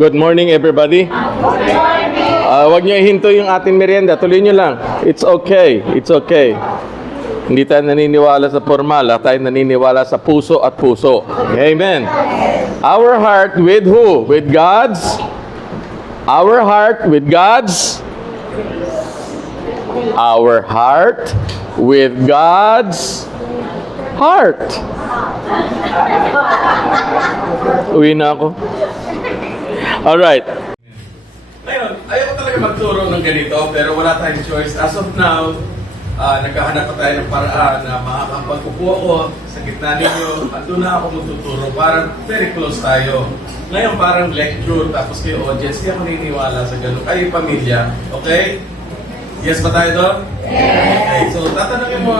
Good morning, everybody. Huwag niyo ihinto yung ating merienda. Tuloy niyo lang. It's okay. It's okay. Hindi tayo naniniwala sa formal. Tayo naniniwala sa puso at puso. Amen. Our heart with who? With God's? Our heart with God's? Our heart with God's heart. Uwi na ako. Alright. Ngayon, ayaw ko talaga magturo ng ganito, pero wala tayong choice. As of now, naghahanap pa tayo ng paraan na makakapagpupo ako sa gitna ninyo at doon na ako magtuturo. Parang very close tayo. Ngayon parang lecture, tapos kayo audience, kaya ako naniniwala sa gano'n. Kayo pamilya, okay? Yes ba tayo doon? Yes! Okay, so tatanungin mo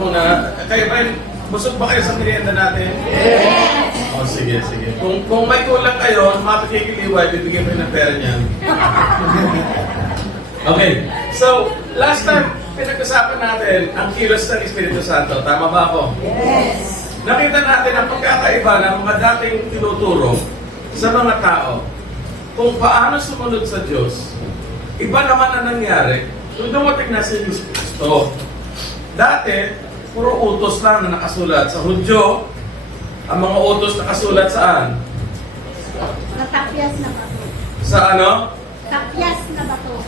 muna, kayo ba yun? Busog ba kayo sa merienda natin? Yes! Oh, sige, sige. Kung may kulang kayo, mapikikiliway, bibigyan ko ng pera niyan. Okay. So, last time, pinag-usapan natin ang kilos ng Espiritu Santo. Tama ba ako? Yes! Nakita natin ang pagkakaiba ng mga dating tinuturo sa mga tao. Kung paano sumunod sa Diyos, iba naman ang nangyari kung dumating na si Jesus Cristo. Dati, puro utos lang na nakasulat sa Hudyo. Ang mga utos nakasulat saan? Natapyas na bato. Sa ano? Tapyas na bato.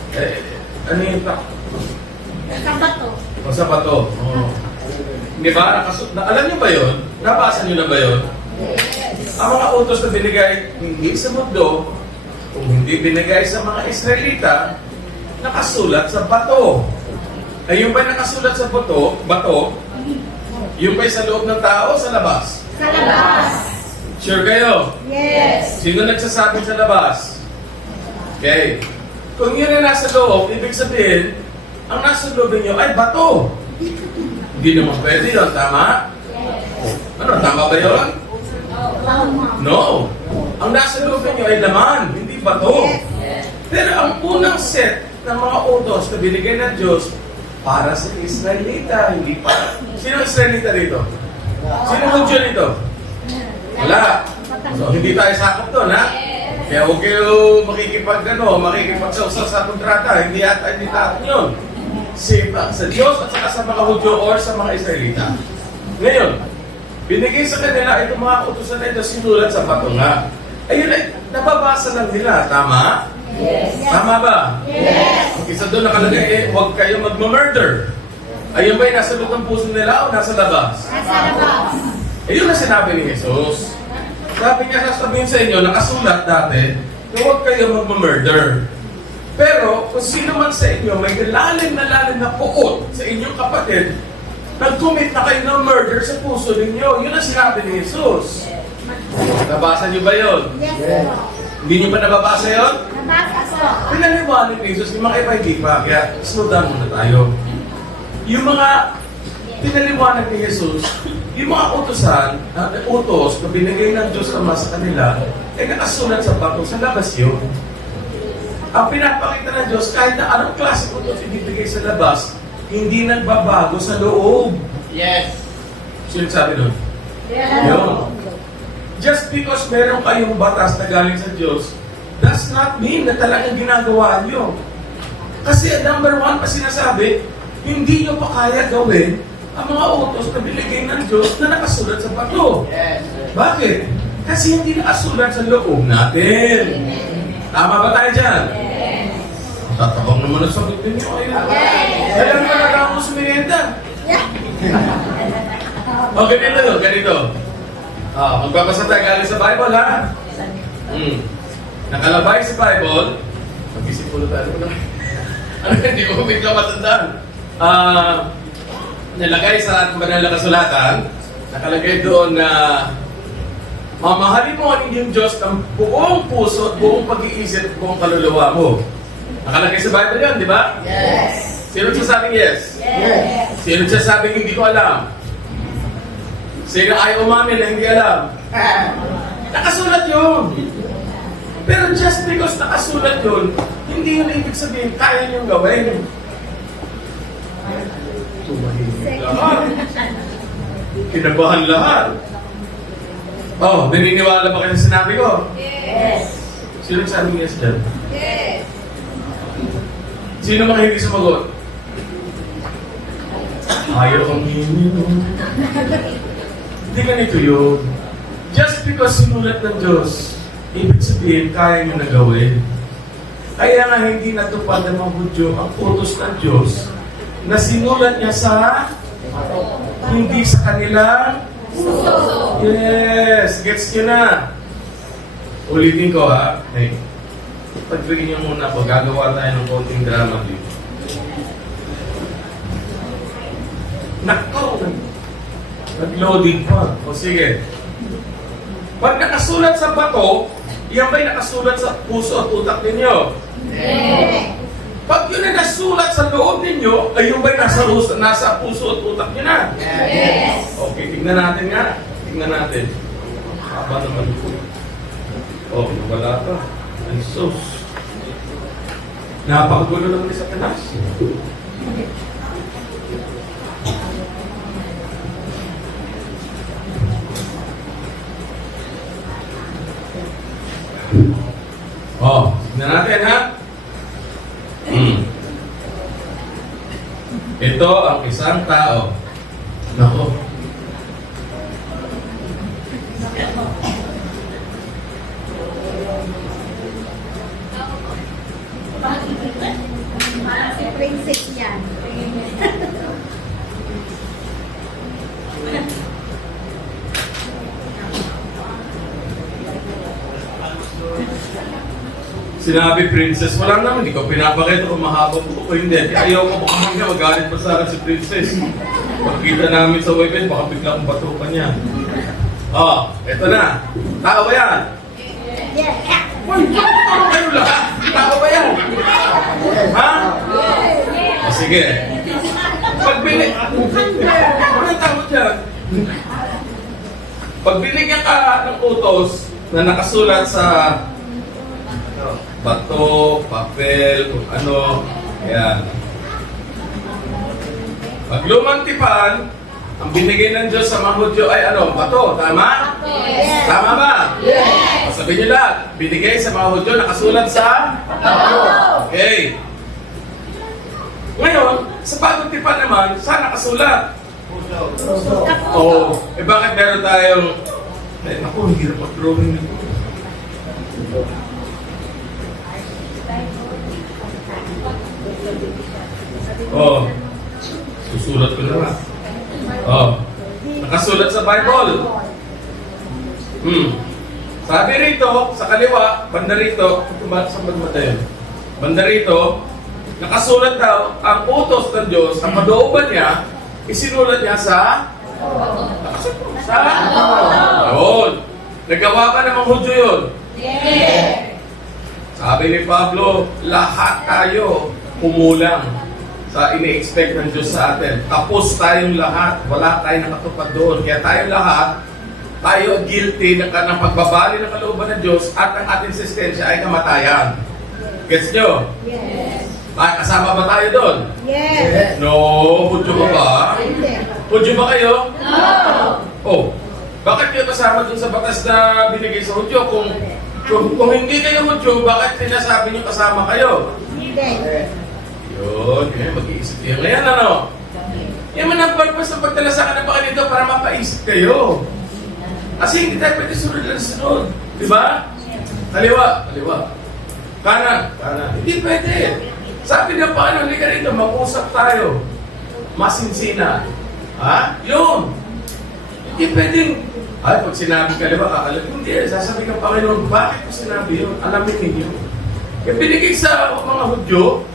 Ano yung Sa bato. O sa bato. Oh. Di ba? Alam niyo ba yun? Nabasa niyo na ba yun? Yes. Ang mga utos na binigay hindi sa mundo, kung hindi binigay sa mga Israelita, nakasulat sa bato. Ay yung ba'y nakasulat sa bato, yung ba'y sa loob ng tao o sa labas? Sa labas. Sure kayo? Yes. Sino nagsasabing sa labas? Okay. Kung yun ay nasa loob, ibig sabihin, ang nasa loob niyo ay bato. Hindi naman pwede yun, tama? Ano, tama ba yun? No. Ang nasa loob niyo ay laman, hindi bato. Pero ang unang set ng mga utos na binigay ng Diyos para sa Israelita, hindi para. Sino Israelita dito? Sino Hudyo dito? Wala. So, hindi tayo sakop doon, ha? Kaya huwag kayo makikipagsawsaw sa kontrata. Hindi natin yun. Sa Diyos at saka sa mga Hudyo or sa mga Israelita. Ngayon, binigay sa kanila itong mga utusan na ito sinulat sa bato nga. Ayun ay, nababasa lang nila. Tama? Yes. Tama ba? Yes. Isa doon nakalagay, huwag kayo mag-murder. Ayun ba'y nasa loob ng puso nila o nasa labas? Nasa labas. Ayun na sinabi ni Jesus. Sabi niya, sasabihin sa inyo, nakasulat dati, na huwag kayo mag-murder. Pero, kung sino man sa inyo, may lalim na puot sa inyong kapatid, nag-commit na kayo ng murder sa puso ninyo. Yun ang sinabi ni Jesus. Nabasa niyo ba yun? Yes. Hindi niyo ba nababasa yun? Nabasa po. Pinaliwanag ni Jesus, yung mga iba hindi pa, kaya slow down muna tayo. Yung mga pinaliwanag ni Jesus, yung mga utos na binigay ng Diyos Ama sa kanila, ay nakasulat sa bato, sa labas yun. Ang pinapakita ng Diyos, kahit na anong klase utos ibibigay sa labas, hindi nagbabago sa loob. Yes. Sino sabi nun? Yes. Yun. Just because meron kayong batas na galing sa Diyos, does not mean na talagang ginagawa nyo. Kasi number one pa sinasabi, hindi nyo pa kaya gawin ang mga utos na binigay ng Diyos na nakasulat sa bato. Yes. Bakit? Kasi hindi nakasulat sa loob natin. Tama ba tayo dyan? Yes. Tatabang naman ang sagot ninyo. Yes. Kailan pa nagkakong sumirienda? O, ganito. Magbabasa tayo galing sa Bible, ha? Nakalabay sa Bible. Mag-isip ulo tayo. Ano, hindi ko bigla matandaan. Nilagay sa ating banal na kasulatan, nakalagay doon na mamahalin mo ang inyong Diyos ng buong puso at buong pag-iisip at buong kaluluwa mo. Nakalagay sa Bible yun, di ba? Yes. Sino nagsasabing yes? Yes. Sino nagsasabing hindi ko alam? Sino ayaw umamin na hindi alam? Nakasulat yun. Pero just because nakasulat yun, hindi yun ibig sabihin kaya niyong gawin. Tumahimik lahat. Kinabahan lahat. Oh, naniniwala ba kayo sa sinabi ko? Yes. Sino sabi yes dyan? Yes. Sino mga hindi sumagot? Ayaw kang hingi. Hindi ganito yun. Just because sinulat ng Diyos, ibig sabihin, kaya nyo na gawin. Kaya nga hindi natupad ng mga Hudyo ang utos ng Diyos na sinulat niya sa hindi sa kanilang yes, gets nyo na. Ulitin ko ha. Hey, pag-bigyan nyo muna ako, gagawa tayo ng konting drama dito. Nako! Nag-loading pa. O sige. Pag nakasulat sa bato, yan ba'y nakasulat sa puso at utak ninyo? Yes. Pag yun ay nasulat sa loob ninyo, ay yung ba'y nasa puso at utak nyo na? Yes. Okay, tignan natin nga. Tignan natin. Haba naman ito. Oh, wala pa. Ay, sus. Napakagulo naman sa Pinas. Oh, tignan natin ha. Ito ang isang tao. Nako. Parang si princess yan. Sinabi princess, wala naman, hindi ko pinapakita kung mahaba po o hindi. Ayaw ko baka mamaya magalit pa sa akin si princess. Pagkita namin sa website, baka bigla kong batukan niya. Oh, eto na. Tao ba yan? Yes. Uy, ano kayo lahat? Tao ba yan? Ha? O sige. Pag anong tawag dyan? Pag binigyan ka ng utos na nakasulat sa bato, papel, kung ano, ayan. Pag lumantipan, ang binigay ng Diyos sa mga Hudyo ay ano? Bato, tama? Yes. Tama ba? Yes. O sabihin nyo lahat, binigay sa mga Hudyo, nakasulat sa bato. Okay. Ngayon, sa bagong tipan naman, saan nakasulat? Oo. Eh bakit meron tayong... Eh, naku, hindi na pag-drawing nito. Oh, susulat ko na nga. Oh, nakasulat sa Bible. Sabi rito, sa kaliwa, banda rito, sa banda yun. Banda rito, nakasulat daw, ang utos ng Diyos, ang madooban niya, isinulat niya sa yun. Nagawa ka namang Hudyo yun. Yes. Sabi ni Pablo, lahat tayo kumulang sa ini-expect ng Diyos sa atin. Tapos tayong lahat, wala tayong nakatupad doon. Kaya tayong lahat, tayo guilty ng pagbabali ng kalooban ng Diyos at ang ating sistensya ay kamatayan. Gets nyo? Yes. Kasama ba tayo doon? Yes. No, Hudyo ka ba? Hindi. Hudyo ba kayo? No. Oh, bakit kayo kasama dun sa batas na binigay sa Hudyo? Kung hindi kayo Hudyo, bakit sinasabi nyo kasama kayo? Hindi. Yun, mag-iisip kayo. Ngayon ano? Yan man ang purpose ng pagdala sa akin ng Panginoon dito para mapaisip kayo. Kasi hindi tayo pwede sunod lang sunod. Di ba? Kaliwa, kaliwa. Kanan, kanan. Hindi pwede. Sabi ng Panginoon, hindi ka rito, mag-usap tayo. Masinsina. Ha? Yun. Hindi pwedeng, ay, pag sinabi kaliwa, kakalat. Hindi, sasabi ng Panginoon, bakit ko sinabi yun? Alamin ninyo. Kaya binigay sa mga Hudyo,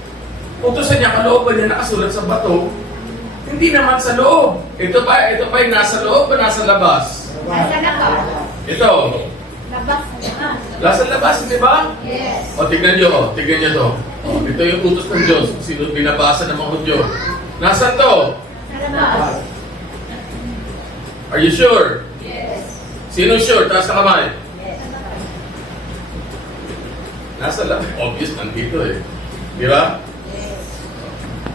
utosan niya, kalooban niya nakasulat sa bato, hindi naman sa loob. Ito pa yung nasa loob o nasa labas? Nasa labas. Ito, Labas. nasa labas, di ba? Yes. O, tignan nyo to. O, ito yung utos ng Diyos, sino binabasa ng mga Hudyo. Nasaan to? Nasa labas. Are you sure? Yes. Sino sure? Taas na kamay. Yes. Nasa labas. Obvious, nandito eh. Di ba? Yes.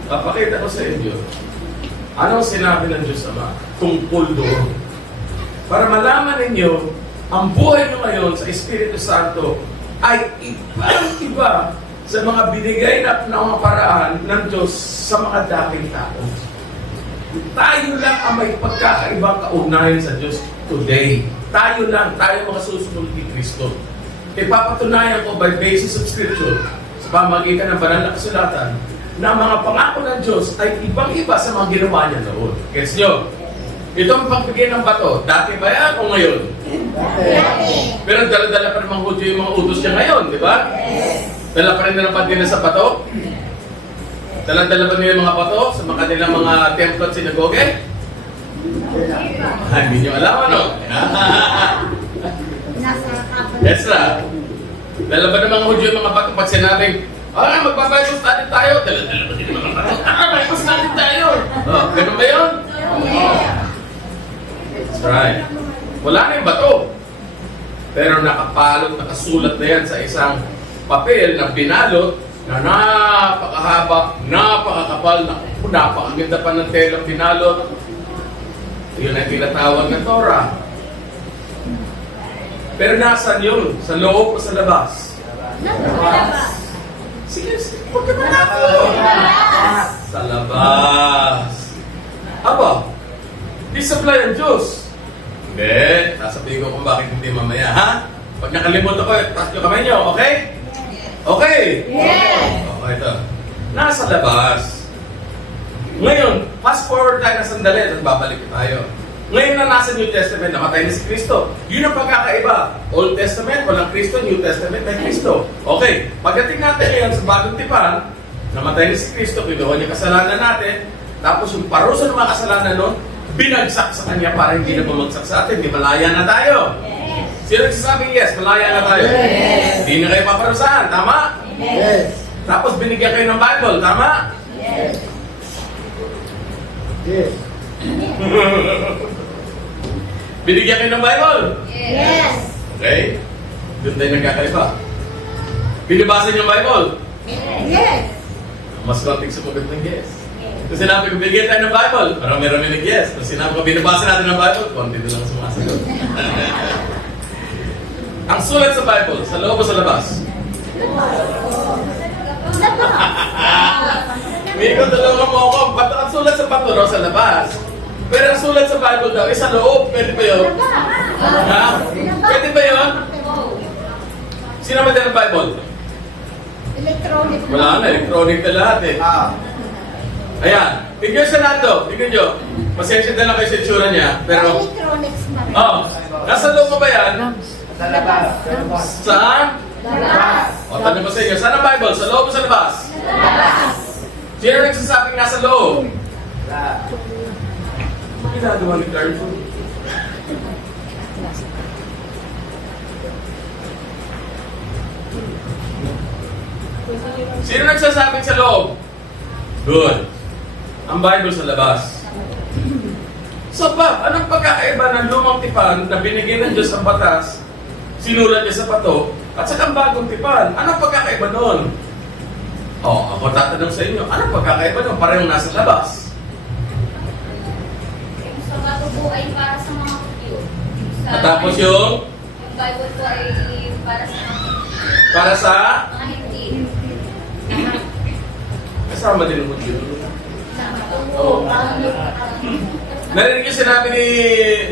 Papakita ko sa inyo. Ano ang sinabi ng Diyos Ama tungkol doon? Para malaman ninyo, ang buhay nyo ngayon sa Espiritu Santo ay ibang-iba sa mga binigay na mga paraan ng Diyos sa mga dating tao. Tayo lang ang may pagkakaibang kaugnayan sa Diyos today. Tayo lang, tayo mga susunod ni Kristo. Ipapatunayan ko by basis of Scripture sa pamagitan ng banal na kasulatan na mga pangako ng Diyos ay ibang-iba sa mga ginawa niya noon. Gets nyo? Itong pagbigay ng bato, dati ba yan o ngayon? Pero dala-dala pa ng mga Hudyo yung mga utos niya ngayon, di ba? Dala pa rin na naman din sa bato? Dala-dala ba nila yung mga bato sa mga kanilang mga templo at sinagoge? Hindi nyo alam ano? Nasa kapal. Yes na. Dala ba ng mga Hudyo yung mga bato pag sinabing, magbabayos study tayo. Dala-dala ba din yung mga bato? Bible study tayo. Oh, ganun ba yun? That's right. Wala na yung bato. Pero nakapalot, nakasulat na yan sa isang papel na binalot na napakahaba, napakakapal, napakaganda pa ng telang binalot. Yun ang tinatawag na Torah. Pero nasan yun? Sa loob o sa labas? Sige, huwag ka matakot. Sa labas. Aba, di supply ang Diyos. Hindi, sasabihin ko kung bakit hindi mamaya, ha? Pag nakalimutan ko, taas nyo kamay nyo, okay? Okay? Yes! Okay, ito. Nasa labas. Ngayon, fast forward tayo na sandali at babalik tayo. Ngayon na nasa New Testament, namatay na si Kristo. Yun ang pagkakaiba. Old Testament, walang Kristo. New Testament, may Kristo. Okay, pagdating natin ngayon sa bagong tipan, namatay na si Kristo, kinuha niya kasalanan natin, tapos yung parusa ng mga kasalanan nun, binagsak sa Kanya para hindi na bumagsak sa atin. Di malaya na tayo. Yes! Sino nagsasabing yes? Malaya na tayo. Yes! Hindi na kayo paparusahan. Tama? Yes! Tapos binigyan kayo ng Bible. Tama? Yes! Yes. Binigyan kayo ng Bible. Yes! Okay? Doon tayo nagkakaiba. Binibasa niyo ang Bible. Yes! Mas konting sumagot ng yes. Kung sinabi ko, bigyan tayo ng Bible, marami-rami nag-yes. Kung sinabi ko, binabasa natin ng Bible, konti na lang sumasagot. Ang sulat sa Bible, sa loob o sa labas? May katulungan mo ako, ang sulat sa bato raw sa labas. Pero ang sulat sa Bible daw, sa loob, pwede ba yun? Ha? Pwede ba yun? Sino ba din ang Bible? Electronic. Wala na, electronic na lahat eh. Ayan, tignan siya nato, tignan nyo. Pasensya na lang kayo sa itsura niya, pero... Electronics na rin. Oh, nasa loob mo ba yan? Sa labas. Saan? Labas. O, tanong ko sa inyo, saan ang Bible? Sa loob o sa labas? Labas. Sino nagsasabing nasa loob? Ginagawa ni Carlton. Sino nagsasabing sa loob? Good. Ang Bible sa labas. So, Bob, anong pagkakaiba ng lumang tipan na binigyan ng Diyos ang batas, sinulat niya sa bato, at saka ang bagong tipan? Anong pagkakaiba noon? Oh, ako tatanong sa inyo, anong pagkakaiba noon? Parehong nasa labas. Yung sa bato po ay para sa mga Hudyo. At tapos yung Yung Bible po ay para sa mga hindi. kasama din ang Hudyo. Oo. Narinig yung sinabi ni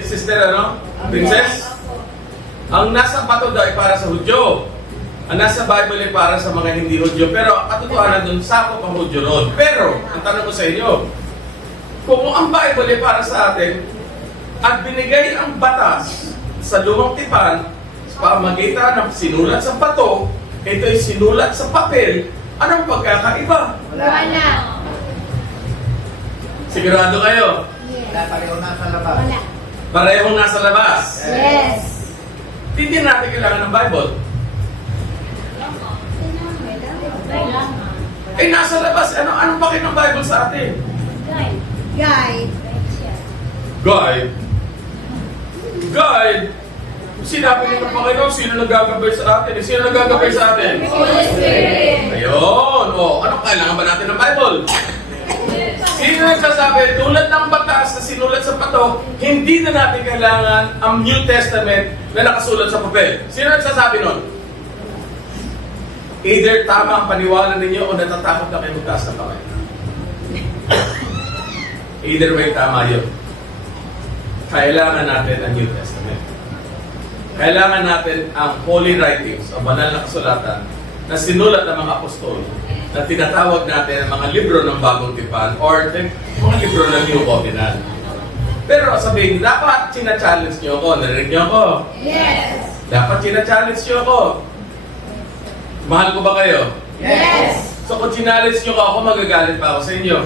Sister, ano? Princess? Ang nasa bato daw ay para sa Hudyo. Ang nasa Bible ay para sa mga hindi Hudyo. Pero ang katotohanan dun, sakop ang Hudyo ron. Pero, ang tanong ko sa inyo, kung ang Bible ay para sa atin, at binigay ang batas sa lumang tipan, sa pamagitan ng sinulat sa bato, ito ay sinulat sa papel, anong pagkakaiba? Wala. Sigurado kayo? Wala pareho nasa labas. Wala. Parehong nasa labas. Yes. Hindi natin kailangan ng Bible. Eh, nasa labas. Anong bakit ng Bible sa atin? Guide. Guide. Guide. Sinabi nito ng Panginoon, sino nagagabay sa atin? Sino nagagabay sa atin? Holy Spirit. Ayun. O, anong kailangan ba natin ng Bible? Sino nagsasabi, tulad ng batas na sinulat sa bato, hindi na natin kailangan ang New Testament na nakasulat sa papel. Sino nagsasabi nun? Either tama ang paniwala ninyo o natatakot na kayo magtaas ng kamay. Either way, tama yun. Kailangan natin ang New Testament. Kailangan natin ang Holy Writings o banal na kasulatan na sinulat ng mga apostol na tinatawag natin ang mga libro ng Bagong Tipan or mga libro ng New Covenant. Pero sabihin, dapat sina-challenge nyo ako. Narinig nyo ako? Yes. Dapat sina-challenge nyo ako. Mahal ko ba kayo? Yes. So kung challenge nyo ako, magagalit pa ako sa inyo.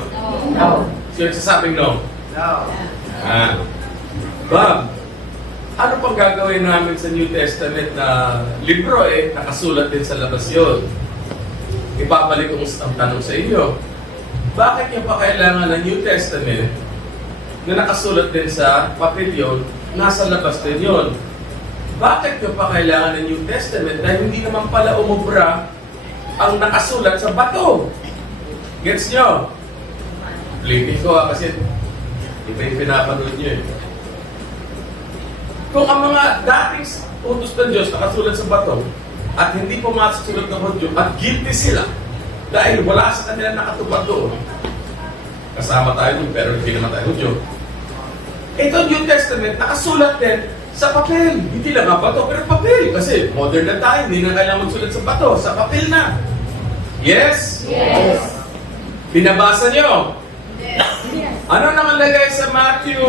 No. Sino nagsasabing no? No. Ah. Bob, ano pang gagawin namin sa New Testament na libro nakasulat din sa labas yun? Ibabalik ko ang tanong sa inyo. Bakit nyo pa kailangan ng New Testament na nakasulat din sa papel yun, nasa labas din yun? Bakit nyo pa kailangan ng New Testament na hindi naman pala umubra ang nakasulat sa bato? Gets nyo? Believing ko kasi iba yung pinapanood nyo eh. Kung ang mga dating utos ng Diyos nakasulat sa bato at hindi pumasok sa sulat ng Hudyo at guilty sila dahil wala sa kanila nakatupad doon, kasama tayo doon pero hindi naman tayo Hudyo. Ito New Testament nakasulat din sa papel. Hindi lang ang bato pero papel kasi modern na tayo, hindi na kailangan magsulat sa bato, sa papel na. Yes? Yes. Binabasa nyo? Yes. Ano nakalagay sa Matthew?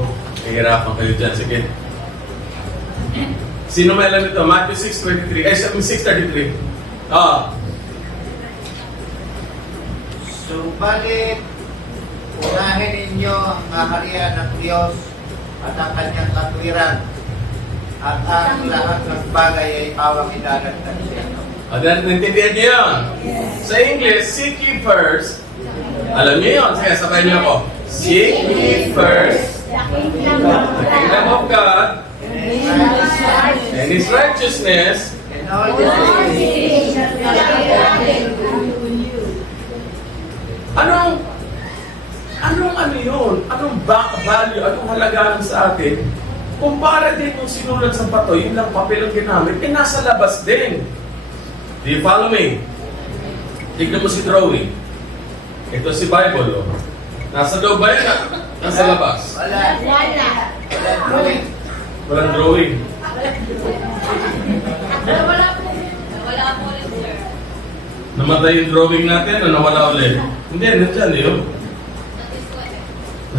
Oh, hihirapan kayo dyan. Sige. Sino may alam ito? Matthew 6:23. 6:33. Ah. Subalit, unahin ninyo ang kaharian ng Diyos at ang kanyang katwiran at ang lahat ng bagay ay pawang idadagdag sa inyo. Naintindihan niyo yun? Sa English, seek ye first. Alam niyo yun? Sige, sabay niyo ako. Seek ye first the kingdom of God and His righteousness. And all these Anong yun? Anong value? Anong halagaan sa atin? Kung para din yung sinulat sa bato, yun lang papel ang ginamit, nasa labas din. Do you follow me? Tignan mo si drawing. Ito si Bible. Oh. Nasa loob ba yan? Nasa labas. Wala. Wala. Wala drawing. Walang drawing. Wala po ulit, sir. Namatay yung drawing natin o nawala ulit? Hindi, nandiyan yun.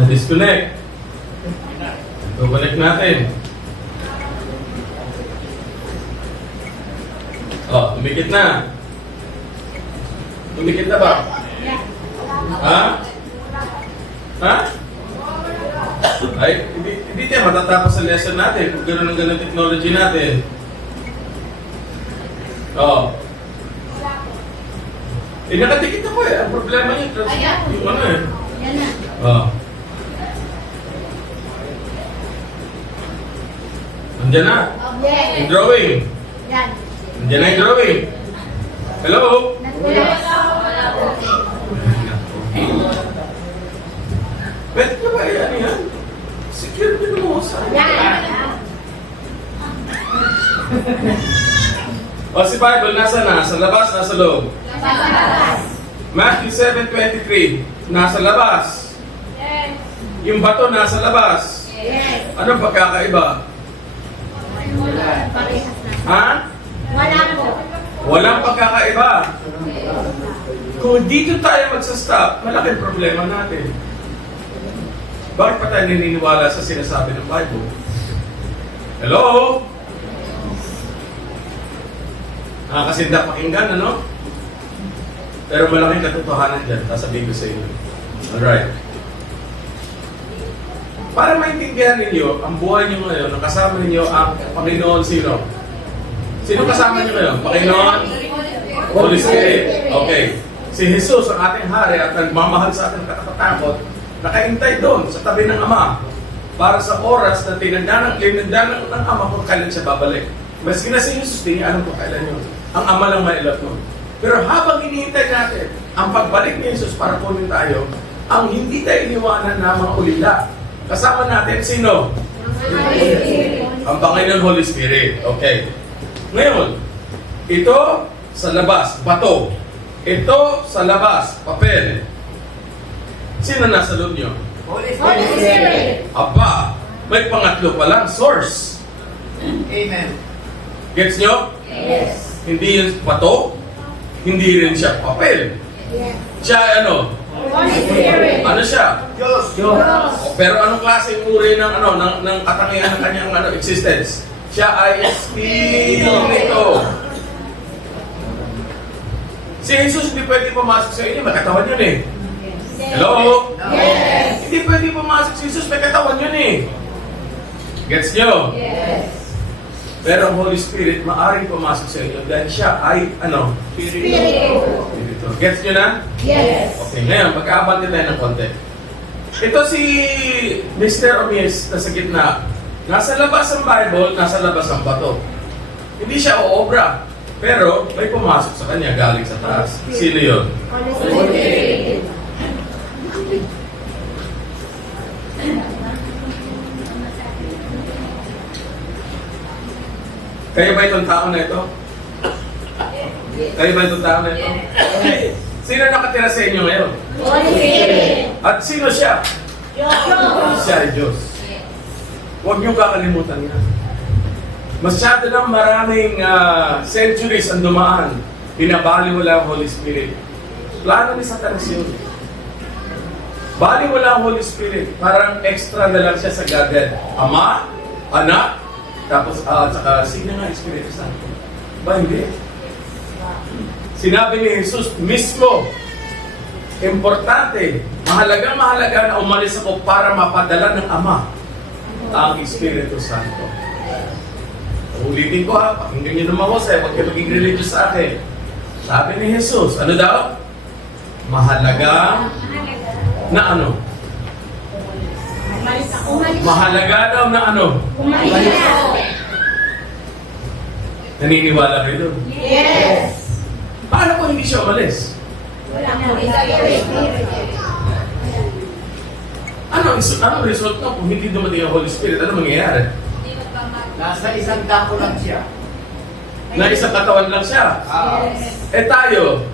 Na-disconnect. Na-disconnect. So, balik natin. Oh, tumikit na. Tumikit na ba? Ha? Ha? Ay, hindi tayo matatapos sa lesson natin kung gano'n ang gano'n technology natin. Oh. Nakadikit ako eh. Ang problema niya, yung ano eh. Yan na. Oh. Nandiyan na. Yes. Yung drawing. Yan. Nandiyan na yung drawing. Hello? Yes. Wala po. Pwede ka ba yan yan? Secure din mo sa Yan. O si Bible, nasa na? Sa labas, nasa loob? Labas. Matthew 7:23, nasa labas. Yes. Yung bato, nasa labas. Yes. Anong pagkakaiba? Parehas na. Ha? Wala po. Walang pagkakaiba. Kung dito tayo magsa-stop, malaking problema natin. Bakit pa tayo naniniwala sa sinasabi ng Bible? Hello? Nakakasinda pakinggan, ano? Pero malaking katotohanan dyan, sasabihin ko sa inyo. Alright. Para maintindihan ninyo, ang buhay niyo ngayon, ang kasama ninyo, ang Panginoon sino? Sino kasama niyo ngayon? Panginoon? Holy Spirit. Okay. Si Jesus, ang ating hari at nagmamahal sa ating katakatakot, nakaintay doon sa tabi ng Ama para sa oras na tinanda ng Ama kung kailan siya babalik. Maski na si Jesus, di niya alam kung kailan yun. Ang Ama lang mailat nun. Pero habang hinihintay natin ang pagbalik ni Jesus para kunin tayo, ang hindi tayo iniwanan na mga ulila. Kasama natin sino? Ang Panginoon Holy Spirit. Okay. Ngayon, Ito sa labas, bato. Ito sa labas, papel. Sino nasa loob nyo? Holy Holy Spirit. Spirit. Aba, may pangatlo pa lang, source. Amen. Gets nyo? Yes. Hindi yun bato, hindi rin siya papel. Yes. Siya ano? Holy Spirit. Ano siya? Diyos. Diyos. Pero anong klaseng uri ng ng katangian ng kanyang existence? Siya ay Espiritu. Si Jesus hindi pwede pumasok sa inyo, may katawan yun eh. Hello? Yes. Hindi pwede pumasok si Jesus, may katawan yun eh. Gets nyo? Yes. Pero ang Holy Spirit, maaaring pumasok sa inyo dahil siya ay, ano? Spirit. Espiritu. Gets nyo na? Yes. Okay, ngayon, magkaabante tayo ng konti. Ito si Mr. o Miss na sa gitna. Nasa labas ang Bible, nasa labas ang bato. Hindi siya oobra. Pero may pumasok sa kanya galing sa taas. Sino yun? Holy Spirit. Kayo ba itong tao na ito? Kayo ba itong tao na ito? Sino nakatira sa inyo ngayon? Holy Spirit. At sino siya? Diyos. Siya ay Diyos. Huwag niyo kakalimutan yan. Masyado na maraming centuries ang dumaan. Binabaliwala ang Holy Spirit. Plano ni Satanas yun. Baliwala ang Holy Spirit. Parang extra na lang siya sa Godhead. Ama, Anak, tapos saka sino nga Espiritu Santo? Ba hindi? Sinabi ni Jesus mismo, importante, mahalaga na umalis ako para mapadala ng Ama ang Espiritu Santo. Ulitin ko ha, pakinggan nyo naman ko sa'yo, huwag kayo maging religious sa akin. Sabi ni Jesus, ano daw? Mahalaga na ano? Umalis ako. Umalis. Mahalaga daw na ano? Umalis ako. Naniniwala kayo doon? Yes. Paano kung hindi siya umalis? Wala ko. Spirit. Ano result na kung hindi dumating ang Holy Spirit? Ano mangyayari? Hindi magpapag. Nasa isang dako lang siya. Na isang katawan lang siya. Yes. Eh tayo,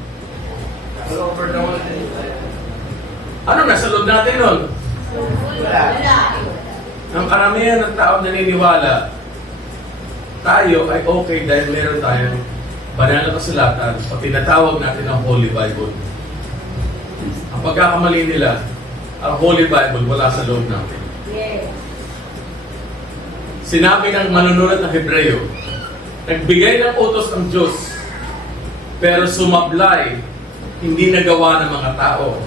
All over the world. ano nasa loob natin nun? Wala. Ang karamihan ng tao naniniwala, tayo ay okay dahil meron tayong banal na kasulatan o tinatawag natin ang Holy Bible. Ang pagkakamali nila, ang Holy Bible wala sa loob natin. Yes. Sinabi ng manunulat ng Hebreo, nagbigay ng utos ang Diyos, pero sumablay, hindi nagawa ng mga tao.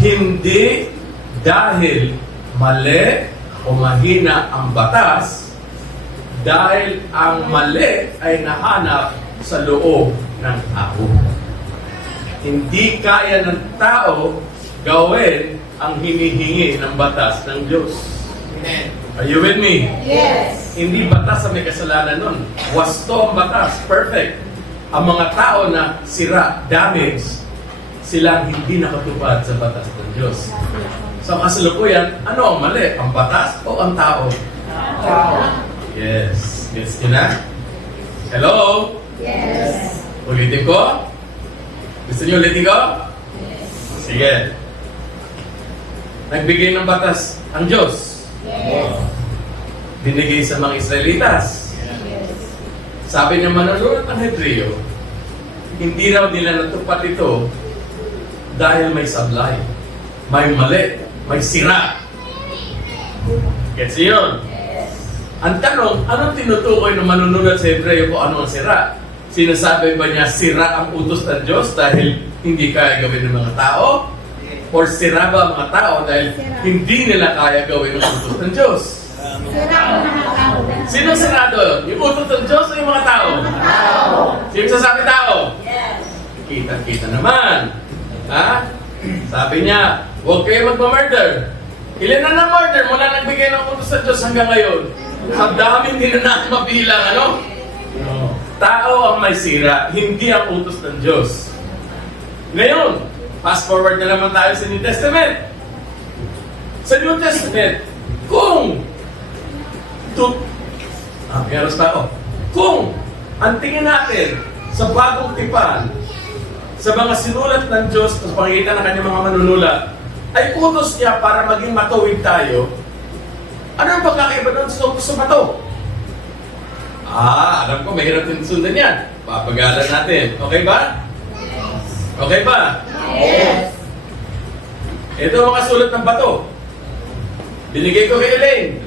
Hindi dahil mali o mahina ang batas, dahil ang mali ay nahanap sa loob ng tao. Hindi kaya ng tao gawin ang hinihingi ng batas ng Diyos. Amen. Are you with me? Yes. Hindi batas ang may kasalanan nun. Wasto ang batas. Perfect. Ang mga tao na sira, damage, sila hindi nakatupad sa batas ng Diyos. Sa kasalukuyan, ano ang mali? Ang batas o ang tao? Yes. Yes, yun na? Hello? Yes. Ulitin ko? Gusto niyo ulitin ko? Sige. Nagbigay ng batas ang Diyos. Yes. Binigay sa mga Israelitas. Yes. Sabi ng manunulat ng Hebreo, hindi raw nila natupad ito dahil may sablay, may mali, may sira. Gets niyo yun? Ang tanong, anong tinutukoy ng manunulat sa Hebreo kung ano ang sira? Sinasabi ba niya sira ang utos ng Diyos dahil hindi kaya gawin ng mga tao? Or sira ba ang mga tao dahil hindi nila kaya gawin ang utos ng Diyos? Sira ko na ng tao. Sino sirado? Yung utos ng Diyos o yung mga tao? Tao. Sino sasabi tao? Yes. Kita-kita naman. Ha? Sabi niya, huwag kayo magpa-murder. Ilan na na-murder mula nagbigay ng utos ng Diyos hanggang ngayon? Sa daming hindi na mabilang, ano? Tao ang may sira, hindi ang utos ng Diyos. Ngayon, fast forward na naman tayo sa New Testament. Sa New Testament, kung meron pa ako. Kung ang tingin natin sa bagong tipan, sa mga sinulat ng Diyos sa pangitan ng kanyang mga manunulat, ay utos niya para maging matuwid tayo. Ano ang pagkakaiba doon sa utos sa bato? Alam ko, mahirap din sundan yan. Papagalan natin. Okay ba? Okay ba? Yes. Ito ang mga sulat ng bato. Binigay ko kay Elaine.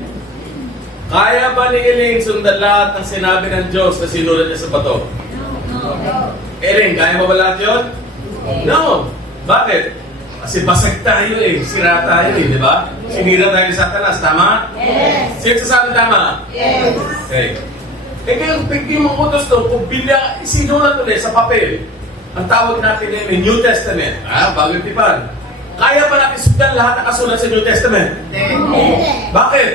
Kaya ba ni Elaine sundan lahat ng sinabi ng Diyos na sinulat niya sa bato? Elaine, kaya mo ba lahat yun? No. Bakit? Kasi basag tayo eh. Sira tayo eh, di ba? Sinira tayo ni Satanas, tama? Yes. Sino sasabi tama? Yes. Okay. Eh kaya bigyan mong utos doon kung sinulat ulit sa papel. Ang tawag natin ay New Testament. Bagong tipan. Kaya ba natin sundan lahat ng kasulat sa New Testament? Hindi. Bakit?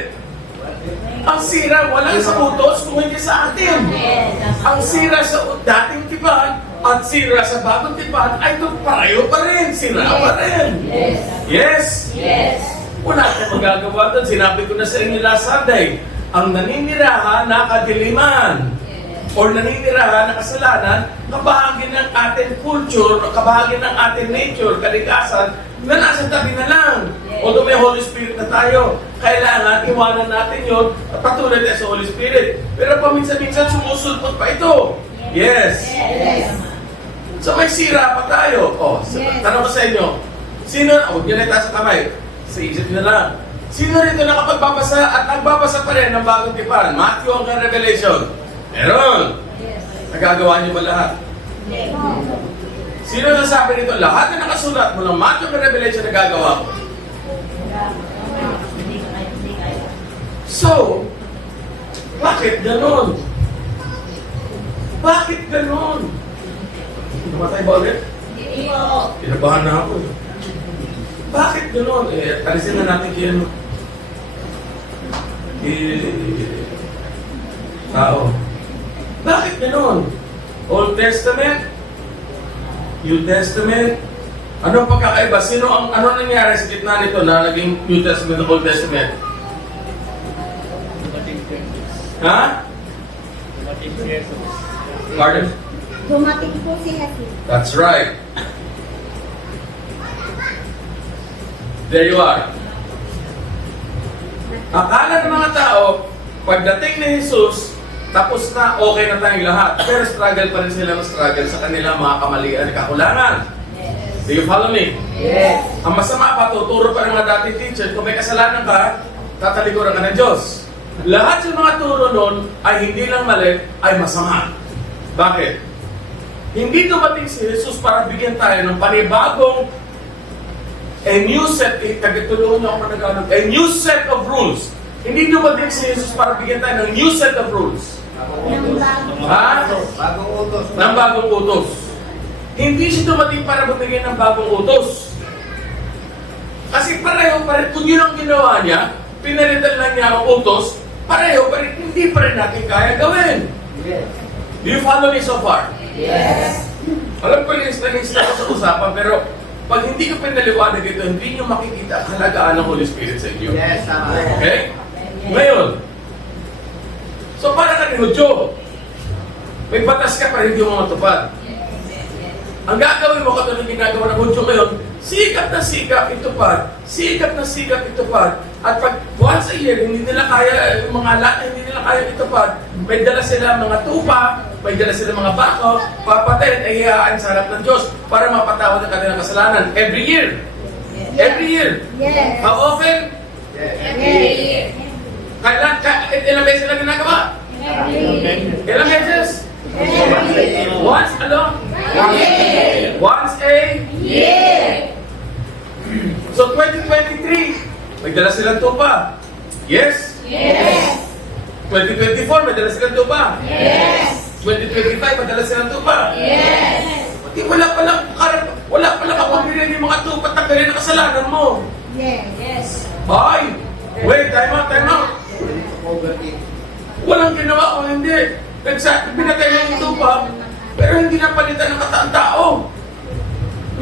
Ang sira, wala sa utos kung hindi sa atin. Ang sira sa dating tipan at sira sa bagong tipan ay pareho pa rin. Sira pa rin. Yes? Yes. Wala kang magagawa doon. Sinabi ko na sa inyo last Sunday, ang naninirahan na kadiliman or naninirahan na kasalanan, kabahagi ng ating culture, kabahagi ng ating nature, kalikasan, na nasa tabi na lang. Although may Holy Spirit na tayo, kailangan iwanan natin yun at patuloy tayo sa Holy Spirit. Pero paminsan-minsan sumusulpot pa ito. Yes. Yes. So may sira pa tayo. Tanong ko sa inyo, sino, huwag nyo na itaas sa kamay, sa isip nyo lang. Sino rito nakapagbabasa at nagbabasa pa rin ng bagong tipan? Matthew hanggang Revelation. Meron. Nagagawa niyo ba lahat? Sino nasabi nito? Lahat na nakasulat mo ng Matthew hanggang Revelation nagagawa ko. So, bakit ganon? Bakit ganon? Namatay ba ulit? Kinabahan na ako eh. Bakit ganon? Alisin na natin kayo. Tao. Bakit ganon? Old Testament? New Testament? Ano ang pagkakaiba? Ano nangyari sa gitna nito na naging New Testament at Old Testament? Ha? Pardon? Dumating po si Jesus. That's right. There you are. Akala ng mga tao, pagdating ni Jesus, tapos na, okay na tayong lahat. Pero struggle pa rin sila struggle sa kanilang mga kamalian at kakulangan. Do you follow me? Yes. Ang masama pa, tuturo pa ng mga dating teacher, kung may kasalanan ka, tatalikuran ka ng Diyos. Lahat ng mga turo nun ay hindi lang mali, ay masama. Bakit? Hindi dumating si Jesus para bigyan tayo ng panibagong a new set of rules. Hindi dumating si Jesus para bigyan tayo ng new set of rules. Ha? Bagong utos. Ng bagong utos. Hindi siya dumating para bumigay ng bagong utos. Kasi pareho pa rin, kung yun ang ginawa niya, pinalitan lang niya ang utos, pareho pa rin, hindi pa rin natin kaya gawin. Yes. Do you follow me so far? Yes. Alam ko yung stagings na sa usapan, pero pag hindi ko pinaliwanag ito, hindi nyo makikita ang halagaan ng Holy Spirit sa inyo. Yes, tama. Okay? Ngayon, so para ka ni Hudyo, may batas ka para hindi mo matupad. Ang gagawin mo katulad ng ginagawa ng Hudyo ngayon, sikap na sikap itupad, sikap na sikap itupad, at pag once a year, hindi nila kaya, yung mga lahat hindi nila kaya itupad, may dala sila mga tupa, may dala sila mga bako, papatayin ay hiyaan sa harap ng Diyos para mapatawad ang kanilang kasalanan. Every year. Every year. Yes. How often? Yes. Ilang beses na ginagawa? Ilang beses? Once, ano? Once a Yes. So 2023, may dala silang tupa. Yes? Yes. 2024, may dala silang tupa. Yes. 2025, may dala silang tupa. Yes. Wala palang kapamilya yung mga tupa at tanggalin ang kasalanan mo. Yes. Ay! Wait, time out. Walang ginawa o hindi. Pinatay lang yung tupa, pero hindi na palitan ng kataang tao.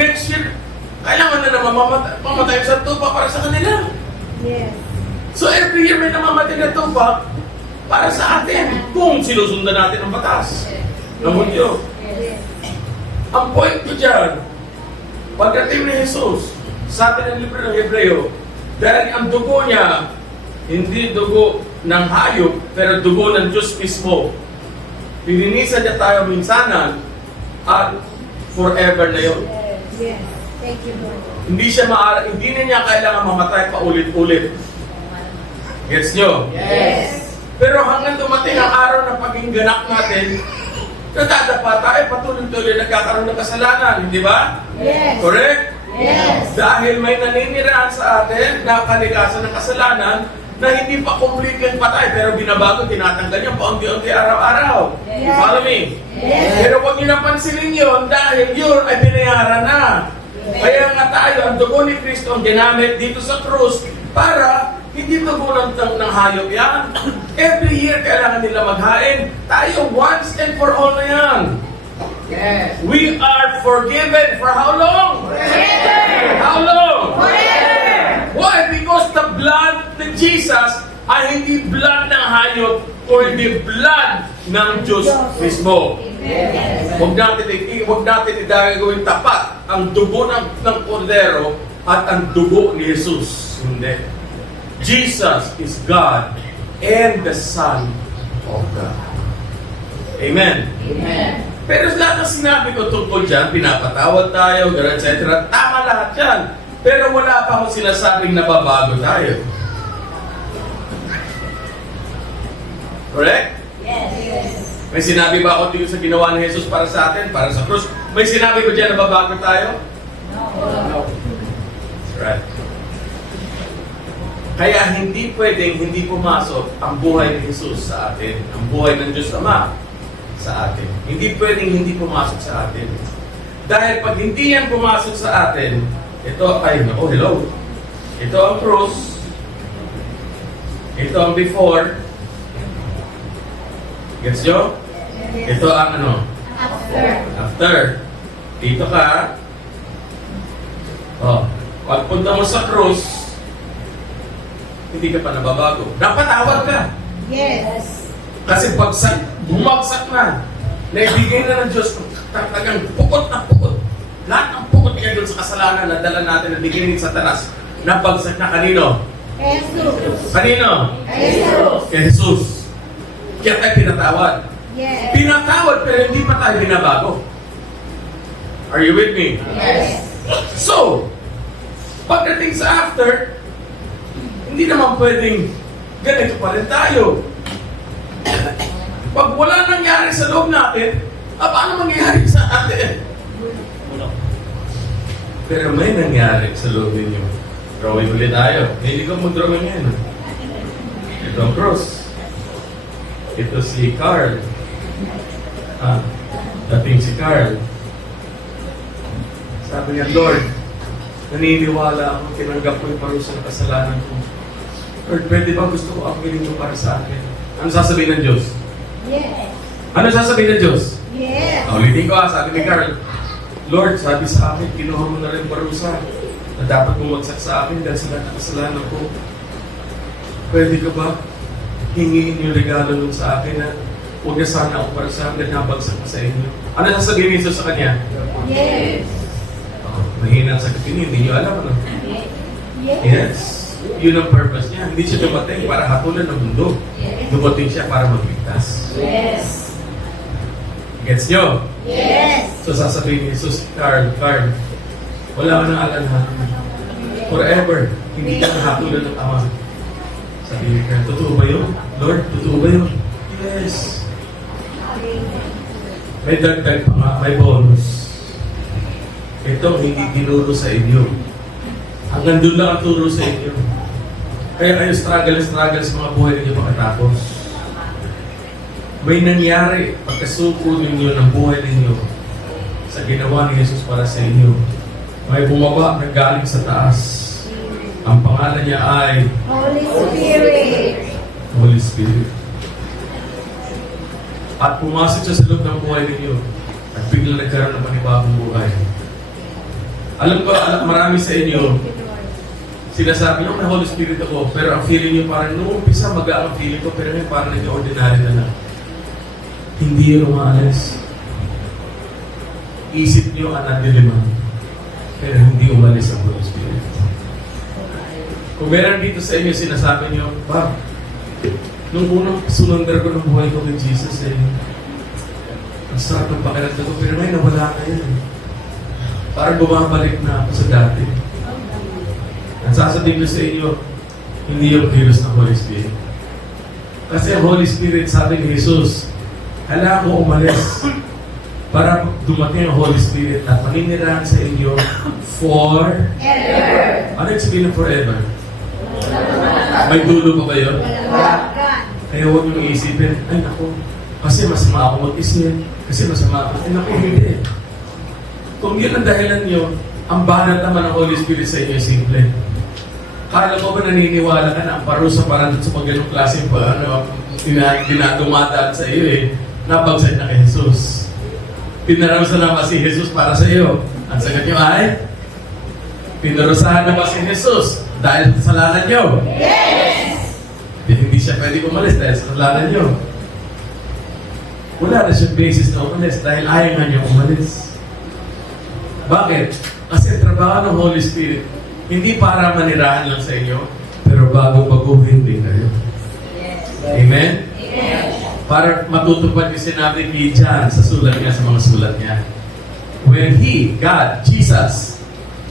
Next year, kailangan na naman mamatay sa tupa para sa kanila. Yes. So every year may namamatay na tupa para sa atin kung sinusundan natin ang batas ng Hudyo. Yes. Ang point ko dyan, pagdating ni Jesus, sa atin ang libro ng Hebreo, dahil ang dugo niya, hindi dugo ng hayop, pero dugo ng Diyos mismo. Pininisan niya tayo minsanan at forever na yun. Yes. Thank you, Lord. Hindi na niya kailangan mamatay pa ulit-ulit. Gets nyo? Yes. Pero hanggang dumating ang araw na paging ganak natin, nadadapa tayo, patuloy-tuloy nagkakaroon ng kasalanan, hindi ba? Yes. Correct? Yes. Dahil may naninirahan sa atin na kalikasan ng kasalanan na hindi pa complete yung patay, pero binabago, tinatanggal niya paunti-unti araw-araw. Yes. You follow me? Yes. Pero huwag niyo napansinin yun dahil yun ay binayaran na. Kaya nga tayo, ang dugo ni Kristo ang ginamit dito sa krus para hindi dugo ng hayop yan. Every year kailangan nila maghain. Tayo once and for all na yan. Yes. We are forgiven for how long? Forever. How long? Forever. Why? Because the blood ng Jesus ay hindi blood ng hayop o hindi blood ng Diyos mismo. Huwag natin idagawin tapat ang dugo ng kordero at ang dugo ni Jesus. Hindi. Jesus is God and the Son of God. Amen. Amen. Pero lahat ng sinabi ko tungkol dyan, pinapatawad tayo, gano'n, etc. Tama lahat yan. Pero wala pa akong sinasabing nababago tayo. Correct? Yes. May sinabi ba ako dito sa ginawa ni Jesus para sa atin, para sa krus? May sinabi ko dyan nababago tayo? No. That's right. Kaya hindi pwedeng hindi pumasok ang buhay ni Jesus sa atin, ang buhay ng Diyos Ama sa atin. Hindi pwedeng hindi pumasok sa atin. Dahil pag hindi yan pumasok sa atin, ito ay, hello. Ito ang cross. Ito ang before. Gets nyo? Ito ang ano? After. After. Dito ka. Pagpunta mo sa cross, hindi ka pa nababago. Napatawad ka. Yes. Kasi bumagsak na. Naibigay na ng Diyos tagang pukot na pukot. Lahat ng pukot niya doon sa kasalanan na dala natin na beginning sa talas. Nabagsak na kanino? Jesus. Kanino? Jesus. Kay Jesus. Kaya tayo pinatawad. Yes. Pinatawad pero hindi pa tayo binabago. Are you with me? Yes. So, pagdating sa after, hindi naman pwedeng ganito pa rin tayo. Pag wala nangyari sa loob natin, paano mangyayari sa atin? Pero may nangyari sa loob ninyo. Drawing ulit tayo. Hindi ko mag-drawing yan. Ito ang cross. Ito si Carl. Dating si Carl. Sabi niya, Lord, naniniwala ako, tinanggap ko yung parusa ng kasalanan ko. Lord, pwede ba gusto ko akilin mo para sa akin? Ano sasabihin ng Diyos? Yes. Ano sasabihin ng Diyos? Yes. Ulitin ko sabi ni Carl, Lord, sabi sa akin, kinuha mo na rin parusa na dapat bumagsak sa akin dahil sa lahat ng kasalanan ko. Pwede ka ba hingiin yung regalo nun sa akin na huwag na sana ako para sa akin na nabagsak na sa inyo? Ano sasabihin ni Jesus sa kanya? Yes. Mahina ang sagutin niyo, hindi niyo alam ano? Yes. Yes. Yun ang purpose niya. Hindi siya dumating para hatulan ng mundo. Dumating siya para magligtas. Yes. Gets nyo? Yes. So sasabihin ni Jesus, Carl, wala ka nang alanhan. Forever, hindi ka nahatulan ng Ama. Sabi ni Carl, totoo ba yun? Lord, totoo ba yun? Yes. May dagdag pa nga, may bonus. Ito, hindi tinuro sa inyo. Hanggang doon lang ang turo sa inyo. Kaya kayo struggle sa mga buhay ninyo makatapos. May nangyari pagkasuko ninyo ng buhay ninyo sa ginawa ni Jesus para sa inyo. May bumaba na galing sa taas. Ang pangalan niya ay Holy Spirit. Holy Spirit. At pumasok siya sa loob ng buhay ninyo at biglang nagkaroon ng panibagong buhay. Alam ko, marami sa inyo, sinasabi nyo, may Holy Spirit ako, pero ang feeling nyo parang, noong umpisa, magaan ang feeling ko, pero ngayon parang naging ordinary na lang. Hindi yun umaalis. isip niyo ang nandiliman, pero hindi umalis ang Holy Spirit. Kung meron dito sa inyo, sinasabi niyo, "Bob, nung unang sumandar ko ng buhay ko kay Jesus, ang sarap ng pakiramdam ko, pero ngayon nawala na yan. Parang bumabalik na ako sa dati." Ang sasabihin ko sa inyo, hindi yung kilos ng Holy Spirit. Kasi ang Holy Spirit, sabi ni Jesus, kailangan ko umalis para dumating ang Holy Spirit at maninirahan sa inyo for... Ever. Ano yung sabihin ng forever? May dulo pa ba yun? Kaya huwag nyo iisipin, ay naku, kasi masama ako mag-isip, kasi masama ako. Ay naku, hindi. Kung yun ang dahilan nyo, ang banat naman ng Holy Spirit sa inyo, simple. Kala mo ba naniniwala ka na ang parusa para sa pag ganong klaseng dinadumadaan sa iyo napagsay na kay Jesus. Pinarusahan naman si Jesus para sa iyo. Ang sagot nyo ay, pinarusahan naman si Jesus dahil sa kasalanan nyo. Yes! Hindi siya pwede umalis dahil sa kasalanan nyo. Wala na siyang basis na umalis dahil ayaw nga niya umalis. Bakit? Kasi ang trabaho ng Holy Spirit, hindi para manirahan lang sa inyo, pero bago baguhin din kayo. Amen? Para matutupad yung sinabi ni John sa sulat niya, sa mga sulat niya. When He, God, Jesus,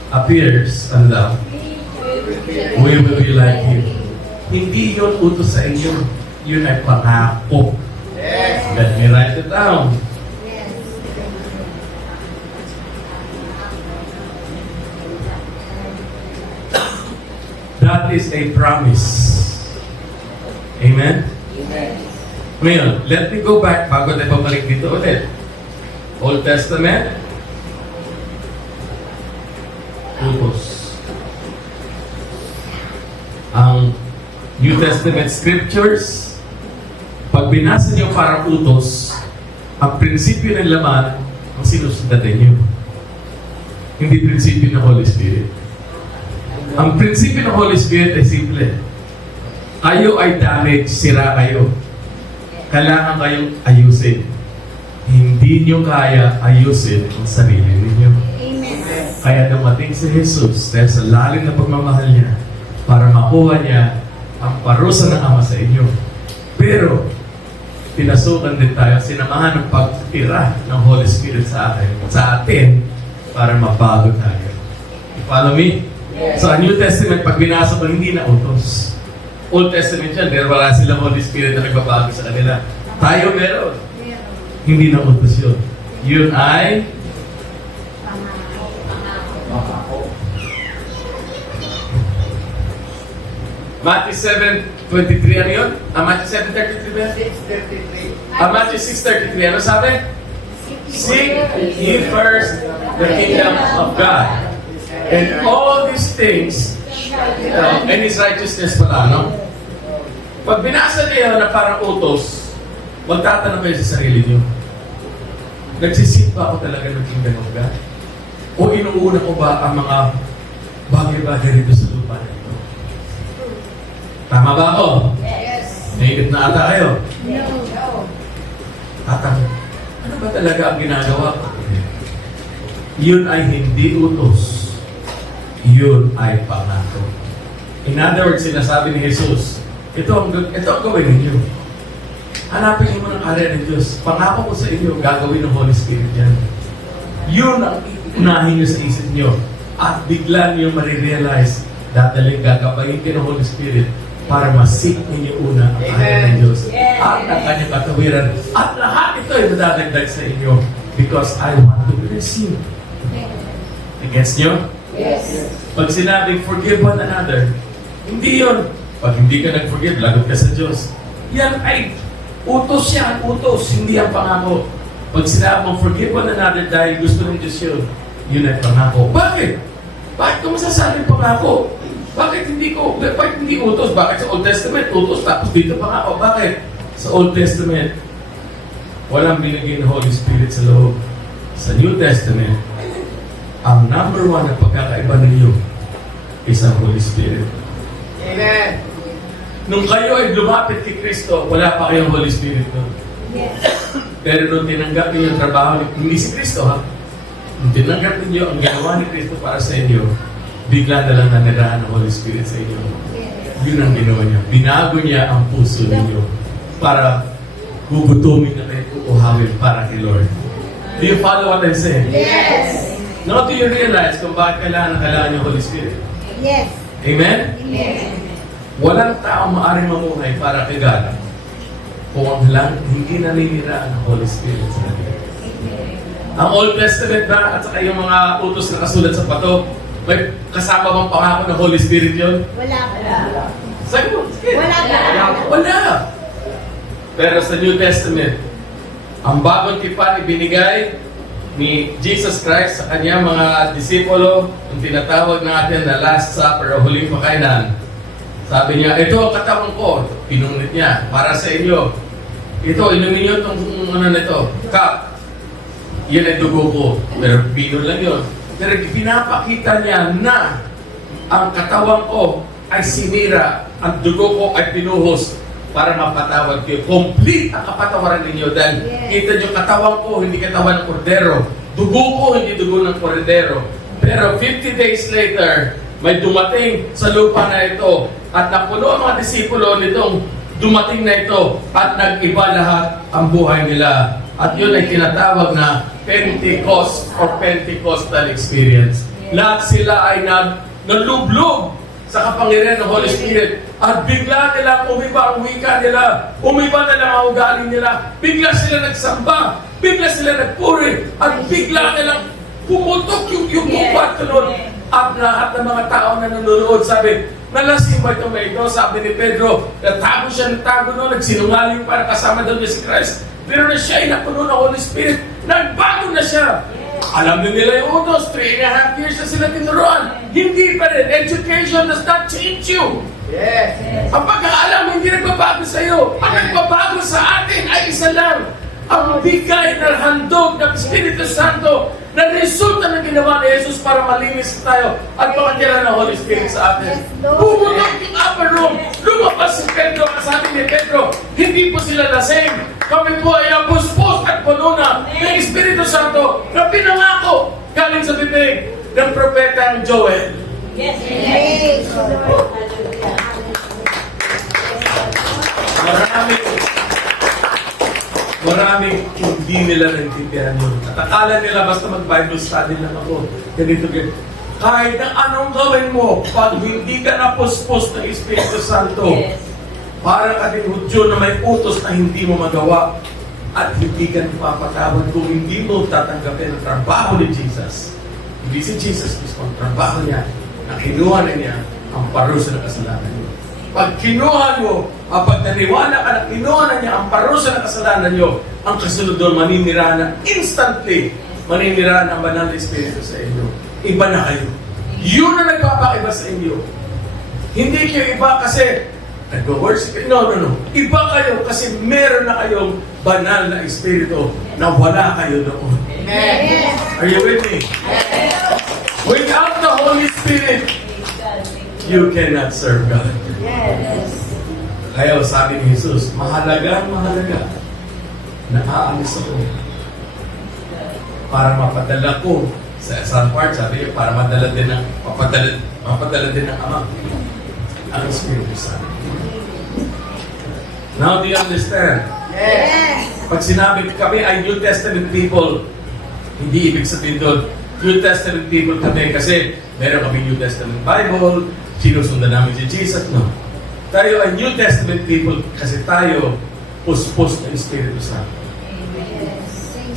appears, ano daw? We will be like Him. Hindi yun utos sa inyo. Yun ay pangako. Yes. Let me write it down. That is a promise. Amen? Ngayon, let me go back bago tayo pabalik dito ulit. Old Testament. Utos. Ang New Testament scriptures, pag binasa niyo parang utos, ang prinsipyo ng laman ang sinusundatin niyo. Hindi prinsipyo ng Holy Spirit. Ang prinsipyo ng Holy Spirit ay simple. Kayo ay damaged, sira kayo. Kailangan kayong ayusin. Hindi nyo kaya ayusin ang sarili ninyo. Amen. Kaya dumating si Jesus dahil sa lalim na pagmamahal niya para makuha niya ang parusa ng Ama sa inyo. Pero, pinasukan din tayo, sinamahan ng pagtira ng Holy Spirit sa atin para mabago tayo. You follow me? So, ang New Testament, pag binasa mo, hindi na utos. Old Testament yan, pero wala silang Holy Spirit na nagbabago sa kanila. Tayo meron. Hindi na utos yun. Yun ay Matthew 7:23, ano yun? Matthew 7:33 ba? 6:33. Matthew 6:33, ano sabi? Seek ye first the kingdom of God. And all these things, and His righteousness pala, no? Pag binasa niyo na parang utos, magtatanong kayo sa sarili niyo, nagsisik ba ako talaga ng kingdom of God? O inuuna ko ba ang mga bagay-bagay rito sa lupa na ito? Tama ba ako? Yes. Nainip na ata kayo? No. Tatang, ano ba talaga ang ginagawa ko? Yun ay hindi utos. Yun ay pangako. In other words, sinasabi ni Jesus, ito ang gawin ninyo. Hanapin niyo mo ng karya ng Diyos. Pangako ko sa inyo, gagawin ng Holy Spirit yan. Yun ang unahin niyo sa isip niyo. At bigla niyo marirealize, dadaling gagabayin kayo ng Holy Spirit para masik ninyo una ang karya ng Diyos. At ang kanyang katawiran. At lahat ito ay madadagdag sa inyo because I want to bless you. Against niyo? Yes. Pag sinabing forgive one another, hindi yun. Pag hindi ka nag-forgive, lagot ka sa Diyos. Yan ay utos yan, utos, hindi ang pangako. Pag sinabi mong forgive one another dahil gusto ng Diyos yun, yun ay pangako. Bakit? Bakit ko masasabing pangako? Bakit hindi utos? Bakit sa Old Testament utos tapos dito pangako? Bakit? Sa Old Testament, walang binigay ng Holy Spirit sa loob. Sa New Testament, ang number one na pagkakaiba ninyo is ang Holy Spirit. Amen. Nung kayo ay lumapit kay Kristo, wala pa kayong Holy Spirit doon. Yes. Pero nung tinanggap niyo yung trabaho, hindi si Kristo ha, Kung tinanggap ninyo ang ginawa ni Kristo para sa inyo, bigla na lang nanirahan ng Holy Spirit sa inyo. Yun ang ginawa niya. Binago niya ang puso ninyo para gugutumin na kayo uuhawin para kay Lord. Do you follow what I'm saying? Yes. Now, do you realize kung bakit kailangan niyo Holy Spirit? Yes. Amen? Yes. Walang taong maaaring mamuhay para kay God kung ang hindi naninira ang Holy Spirit sa kanila. Ang Old Testament ba at saka yung mga utos na kasulat sa pato, may kasama bang pangako ng Holy Spirit yun? Wala. Sabi mo, sige. Wala. Pero sa New Testament, ang bagong tipan ibinigay ni Jesus Christ sa kanyang mga disipulo, yung tinatawag natin na Last Supper o huling pakainan. Sabi niya, ito ang katawan ko. Pinunit niya, para sa inyo. Ito, inumin niyo itong cup. Yan ay dugo ko. Pero pinun lang yun. Pero pinapakita niya na ang katawan ko ay sinira, ang dugo ko ay pinuhos para mapatawad kayo. Complete ang kapatawaran ninyo dahil kita niyo katawan ko, hindi katawan ng kordero. Dugo ko, hindi dugo ng kordero. Pero 50 days later, may dumating sa lupa na ito at napuno ang mga disipulo nitong dumating na ito at nag-iba lahat ang buhay nila. At yun ay tinatawag na Pentecost or Pentecostal experience. Lahat sila ay nalublob sa kapangyarihan ng Holy Spirit. At bigla nilang umiba ang wika nila. Umiba na lang ang ugali nila. Bigla sila nagsamba. Bigla sila nagpuri. At bigla nilang pumutok yung patulon. At lahat ng mga tao na nanonood, sabi, nalasing ba itong ito? Sabi ni Pedro, natago siya ng tago noon, nagsinungaling para kasama daw niya si Christ. Pero na siya ay napuno ng Holy Spirit, nagbago na siya. Alam din nila yung utos, 3.5 years na sila tinuruan. Hindi pa rin, education does not change you. Yes. Ang pagkaalam, hindi nagbabago sa iyo. Ang nagbabago sa atin ay isa lang. Ang bigay ng handog ng Espiritu Santo na resulta ng ginawa ni Jesus para malinis tayo at makatira ng Holy Spirit sa atin. Bumutok yung upper room. Lumabas si Pedro. Kasabi ni Pedro, hindi po sila lasing. Kami po ay apuspos at puno na ng Espiritu Santo na pinangako galing sa bibig ng propetang Joel. Yes. Yes. Maraming hindi nila naintindihan yun. At akala nila basta mag-Bible study lang ako. Ganito. Kahit na anong gawin mo, pag hindi ka napuspos ng Espiritu Santo, parang ka din Hudyo na may utos na hindi mo magawa at hindi ka napapatawad kung hindi mo tatanggapin ang trabaho ni Jesus. Hindi si Jesus mismo, ang trabaho niya na kinuha na niya ang parusa ng kasalanan niyo. Pag kinuha mo, pag naniwala ka na kinuha na niya ang parusa ng kasalanan niyo, ang kasunod doon maninira na instantly, maninira na ang banal na Espiritu sa inyo. Iba na kayo. Yun ang nagpapakiba sa inyo. Hindi kayo iba kasi nag-worship. No. Iba kayo kasi meron na kayong banal na Espiritu na wala kayo doon. Amen. Are you with me? Without the Holy Spirit, you cannot serve God. Yes. Kaya sabi ni Jesus, mahalaga na aalis ako para mapadala ko sa isang part, sabi niya, para mapadala din ng Ama ang Espiritu Santo. Now, do you understand? Yes. Pag sinabi kami ay New Testament people, hindi ibig sabihin doon, New Testament people kami kasi meron kami New Testament Bible, sinusundan namin si Jesus, no? Tayo ay New Testament people kasi tayo puspos ng Espiritu Santo.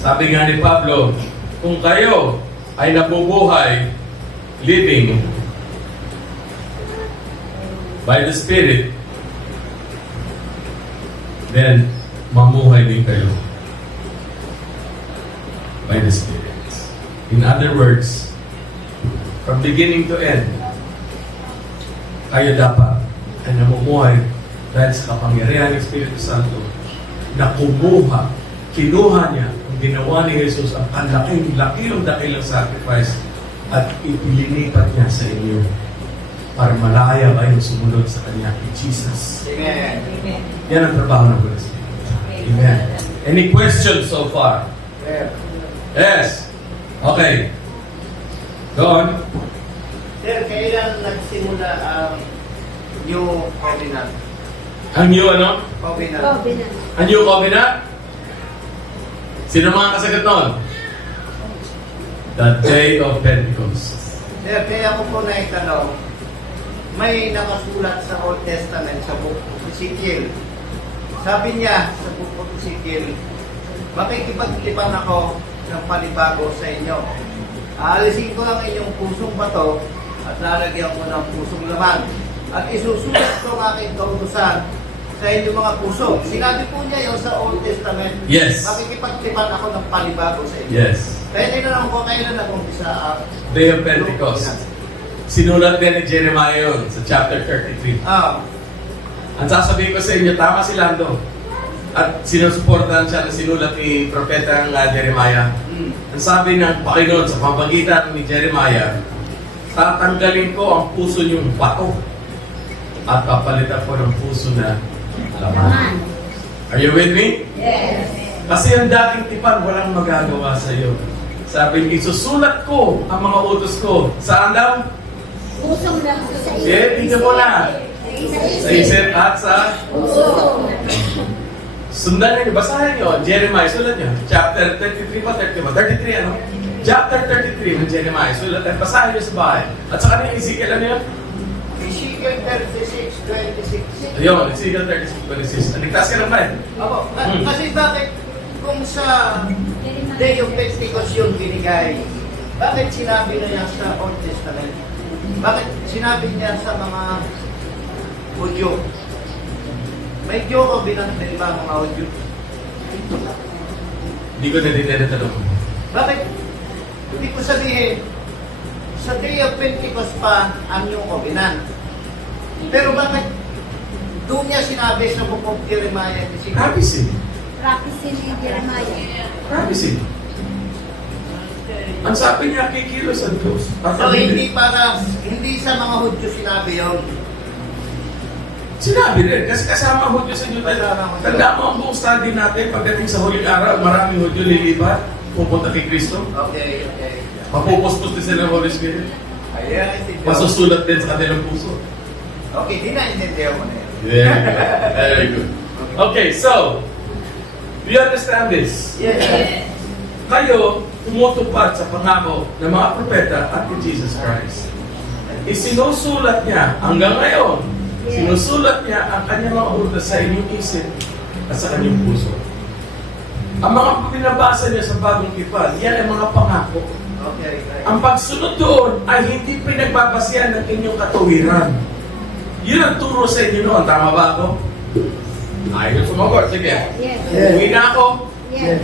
Sabi nga ni Pablo, kung kayo ay nabubuhay, living by the Spirit, then mamuhay din kayo by the Spirit. In other words, from beginning to end, kayo dapat ay namumuhay dahil sa kapangyarihan ng Espiritu Santo na kinuha niya ang ginawa ni Jesus ang dakilang sacrifice at ipilinipat niya sa inyo para malaya kayong sumunod sa Kanya, Jesus. Amen. Yan ang trabaho ng Holy Spirit. Amen. Any questions so far? Yes. Yes. Okay. Go on. Sir, kailan nagsimula ang New Covenant? Ang new ano? Covenant. Covenant. Ang new covenant? Sino mga kasagot nun? The day of Pentecost. Sir, kaya ko po naitanong, may nakasulat sa Old Testament sa Book of Ezekiel. Sabi niya sa Book of Ezekiel, makikipagtipan ako ng panibago sa inyo. Aalisin ko lang inyong pusong bato at lalagyan ko ng pusong laman. At isusulat ko ang aking kautusan sa inyong mga puso. Sinabi po niya yun sa Old Testament. Yes. Makikipagtipan ako ng panibago sa inyo. Yes. Pwede na lang po kailan nag-umpisa ang Day of Pentecost. Sinulat din ni Jeremiah yun sa chapter 33. Ang sasabihin ko sa inyo, tama si Lando. At sinusuportahan siya na sinulat ni Propeta Jeremiah. Ang sabi ng Panginoon sa pamagitan ni Jeremiah, tatanggalin ko ang puso niyong bato at papalitan ko ng puso na laman. Are you with me? Yes. Kasi ang dating tipan, walang magagawa sa iyo. Sabi, isusulat ko ang mga utos ko. Saan daw? Pusong lang sa isip. Tingnan mo na. Sa isip at sa... Pusong. Sundan ninyo, basahin nyo. Jeremiah, sulat nyo. Chapter 33 pa, 31. 33 ano? Chapter 33 ng Jeremiah. Sulat at basahin nyo sa bahay. At saka yung Ezekiel, ano yun? Ezekiel 36:26. Ayun, Ezekiel 36:26. Aligtas ka lang ba eh? Opo. Kasi bakit kung sa Day of Pentecost yung binigay, bakit sinabi na yan sa Old Testament? Bakit sinabi niya sa mga Hudyo? May Diyo ko bilang ba mga Hudyo? Hindi ko na tanong. Bakit? Hindi ko sabihin, sa Day of Pentecost pa ang yung Covenant. Pero bakit doon niya sinabi sa Book of Jeremiah? Prophecy. Prophecy ni Jeremiah. Prophecy. Ang sabi niya, kikilos ang Diyos. So hindi sa mga Hudyo sinabi yon. Sinabi rin, kasi kasama Hudyo sa Diyos. Tanda mo ang buong study natin, pagdating sa huling araw, maraming Hudyo lilipat, pupunta kay Kristo. Okay. Mapupuspos din sila ng Holy Spirit. Ayan, Masusulat din sa kanilang puso. okay, di na-intindihan mo na yan. Very good. Okay, so, do you understand this? Yes. Kayo, tumutupad sa pangako ng mga propeta at ni Jesus Christ. Isinusulat niya hanggang ngayon, sinusulat niya ang kanyang mga utos sa inyong isip at sa kanyang puso. Ang mga pinabasa niya sa bagong tipan, yan ay mga pangako. Okay. Ang pagsunod doon ay hindi pinagbabasihan ng inyong katuwiran. Yun ang turo sa inyo noon. Tama ba ako? Ayaw sumagot. Sige. Yes. Uwi na ako. Yes.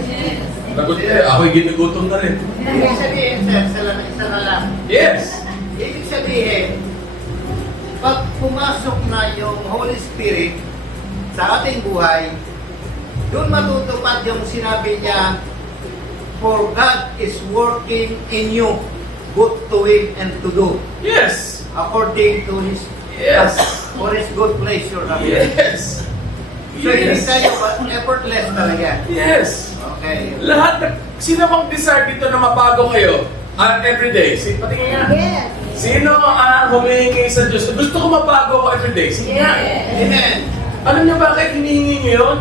Nagot ako'y ginugutom na rin. Ibig sabihin, sir, isa na lang. Yes. Ibig sabihin, pag pumasok na yung Holy Spirit sa ating buhay, doon matutupad yung sinabi niya, for God is working in you, both to will and to do, Yes. according to His Yes. for His good pleasure. Yes. So, hindi Yes. tayo effortless talaga. Yes. Okay. Lahat na, sino bang desire dito na mabago kayo? Everyday. Patingin nga. Yes. Sino ang humihingi sa Diyos? Gusto ko mabago ako everyday. Sige nga. Amen. Alam niyo bakit hinihingi niyo yun?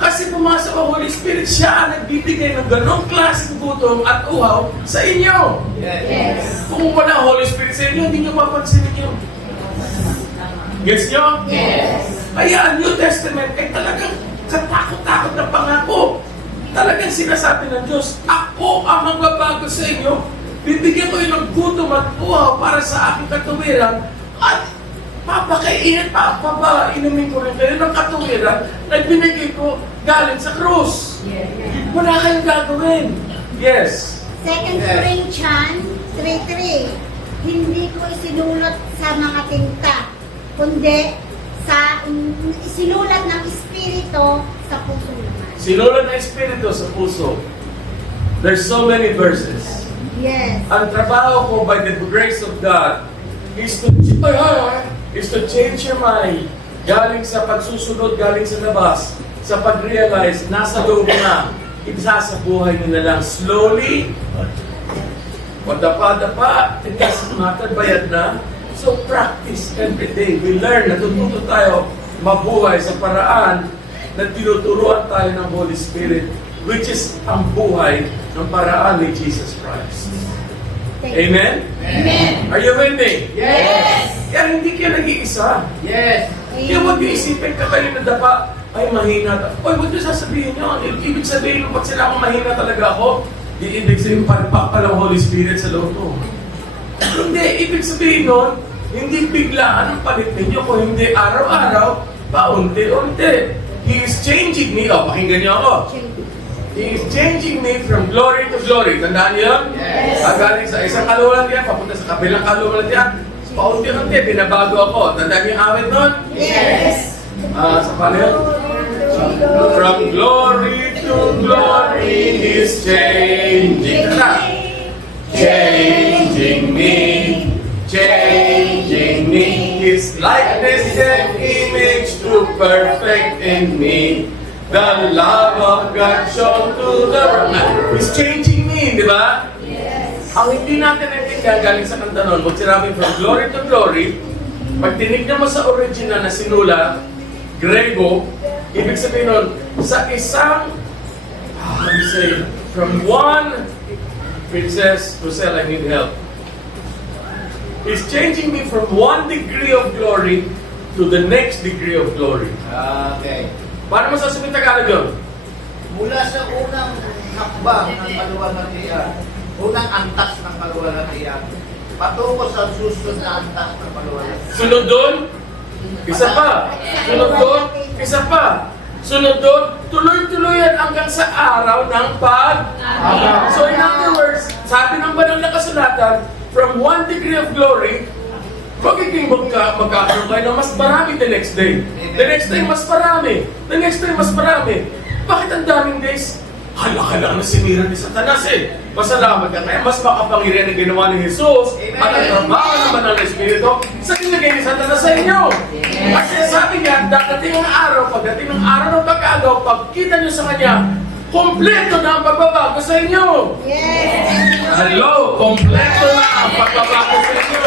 Kasi pumasok ang Holy Spirit, siya ang nagbibigay ng ganong klaseng gutom at uhaw sa inyo. Yes. Kung wala ang Holy Spirit sa inyo, hindi niyo papansinin yun. Gets niyo? Yes. Kaya ang New Testament ay talagang katakot-takot na pangako. Talagang sinasabi ng Diyos, ako ang magbabago sa inyo. Bibigyan ko yun ng gutom at uhaw para sa aking katuwiran at inumin ko rin kayo ng katuwiran na binigay ko galing sa krus. Wala kayong gagawin. Yes. 2 Corinthians 3:3. Hindi ko isinulat sa mga tinta, kundi sa isinulat ng Espiritu sa puso naman. Sinulat ng Espiritu sa puso. There's so many verses. Yes. Ang trabaho ko by the grace of God is to change your mind. Galing sa pagsusunod, galing sa labas, sa pag-realize, nasa loob na, isa sa buhay nyo na lang slowly Padapa, it doesn't matter, bayad na. So practice every day. We learn, natututo tayo mabuhay sa paraan na tinuturuan tayo ng Holy Spirit, which is ang buhay ng paraan ni Jesus Christ. Amen? Amen. Are you with me? Yes. Kaya hindi kayo nag-iisa. Yes. Kaya huwag niyo isipin ka kayo na dapa, ay mahina. Oy, huwag niyo sasabihin nyo. Ibig sabihin, pag sila akong mahina talaga ako, di ibig sabihin, palang Holy Spirit sa loob mo. Hindi, ibig sabihin nun, hindi biglaan ang palit ninyo, kung hindi araw-araw, paunti-unti. He is changing me. O, pakinggan niyo ako. He is changing me from glory to glory. Tandaan niyo yun? Yes. Galing sa isang kaluluwan yan, papunta sa kabilang kaluluwan yan. Paunti-unti, binabago ako. Tandaan niyo yung awit nun? Yes. Sa paano yun? From glory to glory, He's changing na. Changing me, changing me. His likeness and image to perfect in me. The love of God shown to the world. He's changing me, di ba? Yes. Ang hindi natin naintindihan galing sa kanta nun, pag sinabing from glory to glory, pag tinignan mo sa original na sinula, Grego, ibig sabihin nun, sa isang, how do you say, from one Princess Rosella, I need help. He's changing me from one degree of glory to the next degree of glory. Okay. Paano mo sasabihin Tagalog yun? Mula sa unang hakbang ng kaluwalhatian, unang antas ng kaluwalhatian, patungo sa susunod na antas ng kaluwalhatian. Sunod doon, isa pa. Sunod doon, isa pa. Sunod doon, tuloy-tuloy yan hanggang sa araw ng pag-agaw. So in other words, sabi ng banal na kasulatan, from one degree of glory, magiging magkakaroon kayo ng mas marami the next day. The next day, mas marami. The next day, mas marami. Bakit ang daming days? Hala-hala na sinira ni Satanas eh. Pasalamat ka kaya mas makapangyarihan ang ginawa ni Jesus at ang trabaho naman ng Espiritu sa nilagay ni Satanas sa inyo. Kasi sabi niya, dadating ang araw, pagdating ng araw ng pag-agaw, pagkita niyo sa Kanya, kompleto na ang pagbabago sa inyo. Yes. Hello, kompleto na ang pagbabago sa inyo.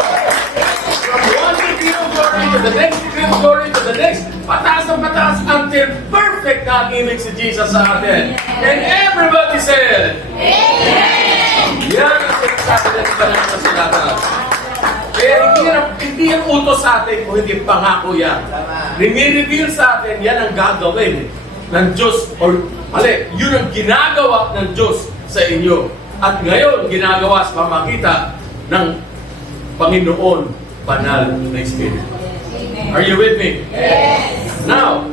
From one degree of glory to the next degree of glory to the next, pataas ang pataas until perfect na ang image si Jesus sa atin. And everybody said, Amen! Yan ang sinasabi ng banal na kasulatan. Kaya hindi yan utos sa atin kung hindi pangako yan. Nire-reveal sa atin, yan ang gagawin ng Diyos. Or, mali, yun ang ginagawa ng Diyos sa inyo. At ngayon, ginagawa sa pamakita ng Panginoon banal na Espiritu. Are you with me? Yes. Now,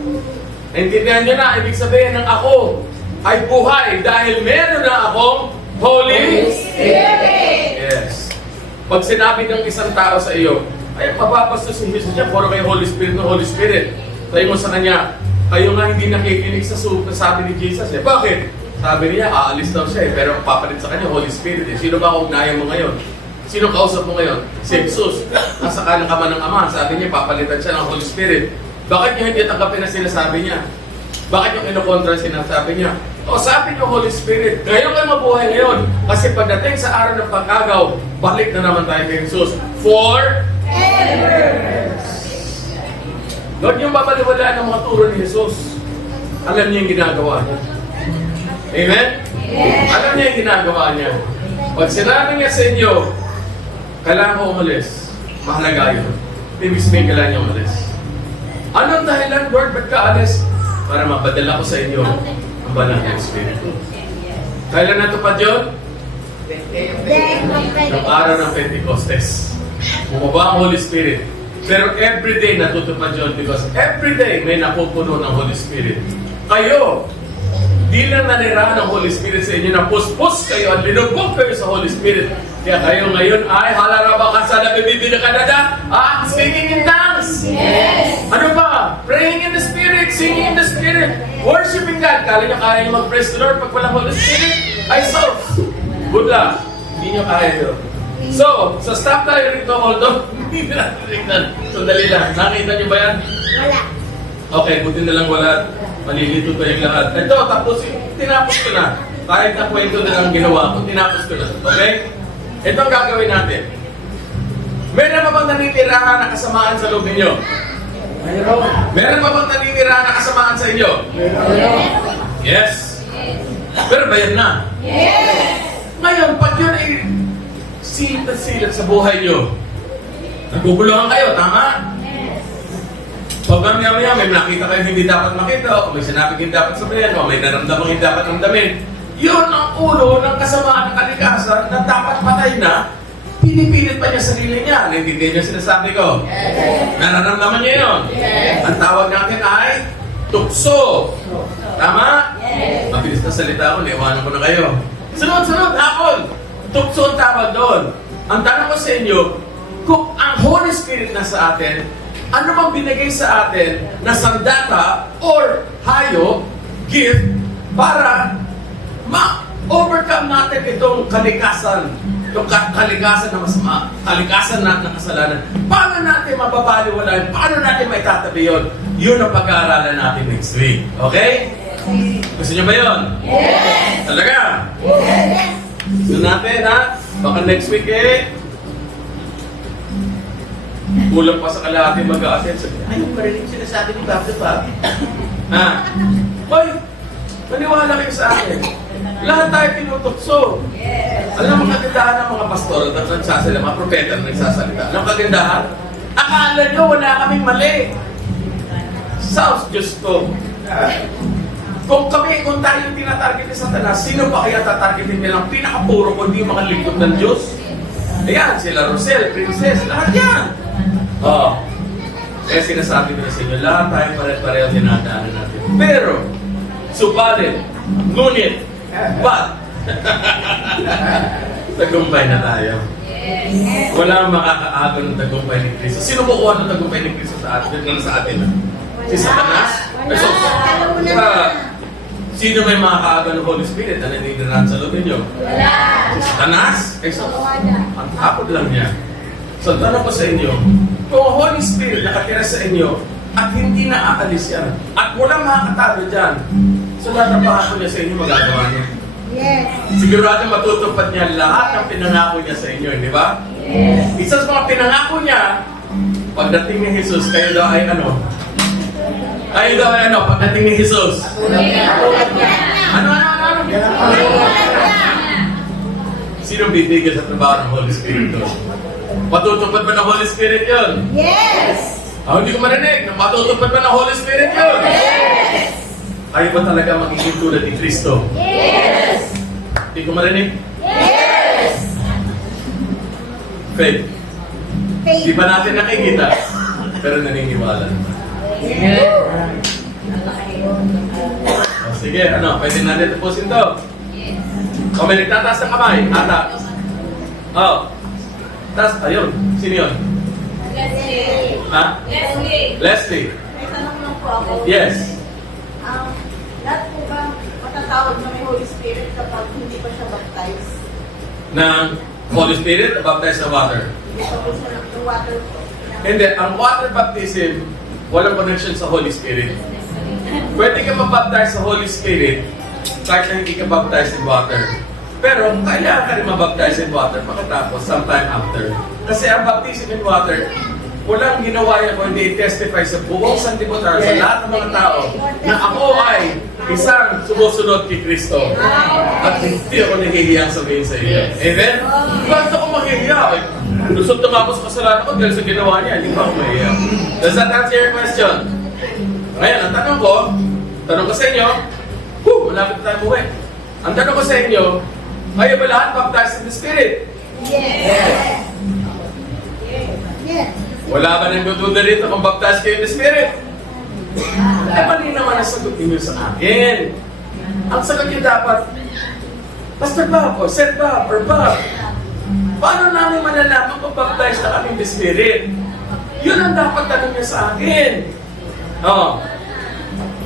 naintindihan nyo na, ibig sabihin ng ako ay buhay dahil meron na akong Holy Spirit. Yes. Pag sinabi ng isang tao sa iyo, ay mapapastos si Jesus niya, puro kayo Holy Spirit ng Holy Spirit. Tayo mo sa kanya, kayo nga hindi nakikinig sa sabi ni Jesus. Eh, bakit? Sabi niya, aalis daw siya eh, pero papalit sa kanya, Holy Spirit eh. Sino ba ugnayan mo ngayon? Sino kausap mo ngayon? Si Jesus. Nasa kanan ka man ng Ama, sabi niya, papalitan siya ng Holy Spirit. Bakit niyo hindi tanggapin na sinasabi niya? Bakit yung inukontra sinasabi niya? O sabi niyo Holy Spirit, ngayon kayo mabuhay ngayon. Kasi pagdating sa araw ng pag-agaw, balik na naman tayo kay Jesus. Forever! Lord, yung babaliwalaan ng mga turo ni Jesus, alam niya yung ginagawa niya. Amen? Yes. Alam niya yung ginagawa niya. Pag sinabi niya sa inyo, kailangan ko umalis, mahalaga yun. Ibig sabihin, kailangan niya umalis. Anong dahilan, Lord, ba't ka alis? Para mapadala ko sa inyo ang banal na Espiritu. Kailan natupad yun? Yung araw ng Pentecostes. Bumaba ang Holy Spirit. Pero everyday natutupad yun because everyday may napupuno ng Holy Spirit. Kayo, di lang nanirahan ng Holy Spirit sa inyo, napuspos kayo at binubog kayo sa Holy Spirit. Kaya kayo ngayon ay halaraba ka sa nabibibina ka na speaking in tongues. Yes. Ano pa? Praying in the Spirit, singing in the Spirit, worshiping God. Kala nyo kaya nyo mag-praise the Lord pag walang Holy Spirit? Ay so, good luck. Hindi nyo kaya yun. So stop tayo rito, although hindi na natin tingnan. Sandali lang. Nakita nyo ba yan? Wala. Okay, buti na lang wala. Malilito ko yung lahat. Ito, tapos tinapos ko na. Kahit na kwento na lang ginawa ko, tinapos ko na. Okay? Ito ang gagawin natin. Meron pa bang naninirahan na kasamaan sa loob ninyo? Meron pa bang naninirahan na kasamaan sa inyo? Yes. Pero bayan na. Ngayon, pag yun ay silat sa buhay nyo, naguguluhan kayo, tama? Pag mamaya may nakita kayo hindi dapat makita, o may sinabi hindi dapat sabihin, o may naramdaman hindi dapat ramdamin, yun ang ulo ng kasamaan ng kalikasan na dapat patay na, pinipilit pa niya sarili niya. Naintindihan niyo sinasabi ko? Nararamdaman niyo yun? Ang tawag natin ay tukso. Tama? Mabilis na salita ko, naiwanan ko na kayo. Sunod, hapon. Tukso ang tawag doon. Ang tanong ko sa inyo, kung ang Holy Spirit na sa atin, ano bang binigay sa atin na sandata or hayop, gift, para ma-overcome natin itong kalikasan, itong kalikasan na masama, kalikasan na ng kasalanan. Paano natin mababaliwalaan? Paano natin maitatabi yun? Yun ang pag-aaralan natin next week. Okay? Gusto nyo ba yun? Yes! Talaga? Yes! Gusto natin, ha? Baka next week kulang pa sa kalahati mag-a-attend. Ay, yung marinig sinasabi ni Pastor Bobby. Ha? Hoy, maniwala kayo sa akin. Lahat tayo tinutukso. Alam mo kagandahan ng mga pastor at nagsasalita, mga propeta na nagsasalita. Alam mo kagandahan? Akala nyo wala kaming mali. South Diyos ko. Kung tayo yung tinatarget ni Satanas, sino pa kaya tatargetin nilang pinakapuro kung hindi mga lingkod ng Diyos? Ayan, sila Rosel, Princess, lahat yan. Oo. Kaya sinasabi ko na sa inyo, lahat tayo pare-pareho dinadaanan natin. Pero, subalit, ngunit, but, tagumpay na tayo. Wala makakaago ng tagumpay ni Kristo. Sino kukuha ng tagumpay ni Kristo sa atin? Sa atin? Si Satanas? Wala. Sino may makakaaga ng Holy Spirit na naniniran sa loob ninyo? Wala. Si Satanas? Wala. Ang takot lang niya. So, tanong ko sa inyo, kung ang Holy Spirit nakatira sa inyo at hindi naaalis yan, at walang makakatalo dyan, so lahat ng pangako niya sa inyo magagawa niya. Yes. Sigurado matutupad niya lahat ng pinangako niya sa inyo, di ba? Yes. Isa sa mga pinangako niya, pagdating ni Jesus, kayo daw ay ano? Kayo daw ay ano? Pagdating ni Jesus. Ano? Sino bibigyan sa trabaho ng Holy Spirit doon? Matutupad ba ng Holy Spirit yun? Yes. Hindi ko marinig. Matutupad ba ng Holy Spirit yun? Yes. Kayo ba talaga magiging tulad ni Kristo? Yes. Hindi ko marinig. Yes. Faith. Faith. Di pa natin nakikita, pero naniniwala naman. O, sige, ano, pwede natin tapusin to. O, may nagtataas ng kamay. Ata. O. Tas, ayun. Sino yun? Leslie. Ha? Leslie. Leslie. May tanong lang po ako. Yes. Lahat po ba matatawag na may Holy Spirit kapag hindi pa siya baptized? Ng Holy Spirit, baptized sa water. Hindi pa po siya ng water po. Hindi, ang water baptism, walang connection sa Holy Spirit. Pwede ka mabaptize sa Holy Spirit kahit na hindi ka baptized in water. Pero kailangan ka rin mabaptize in water pagkatapos, sometime after. Kasi ang baptism in water, walang ginawa yan kundi i-testify sa buong sanlibutan sa lahat ng mga tao na ako ay isang sumusunod kay Kristo. At hindi ako nahihiyang sabihin sa iyo. Amen? Bakit ako mahihiya? Gusto tumapos sa kasalanan ko dahil sa ginawa niya, hindi pa ako mahihiya. Does that answer your question? Ngayon, ang tanong ko sa inyo, malapit tayo buhay. Ang tanong ko sa inyo, kayo ba lahat baptized in the Spirit? Yes. Yes. Wala ba nang dududa rito kung baptized kayo in the Spirit? Ay, mali naman ang sagot niyo sa akin. Ang sagot niyo dapat, Pastor Bob, or Sir Bob, or Bob, paano namin malalaman kung baptized na kami in the Spirit? Yun ang dapat tanong niyo sa akin.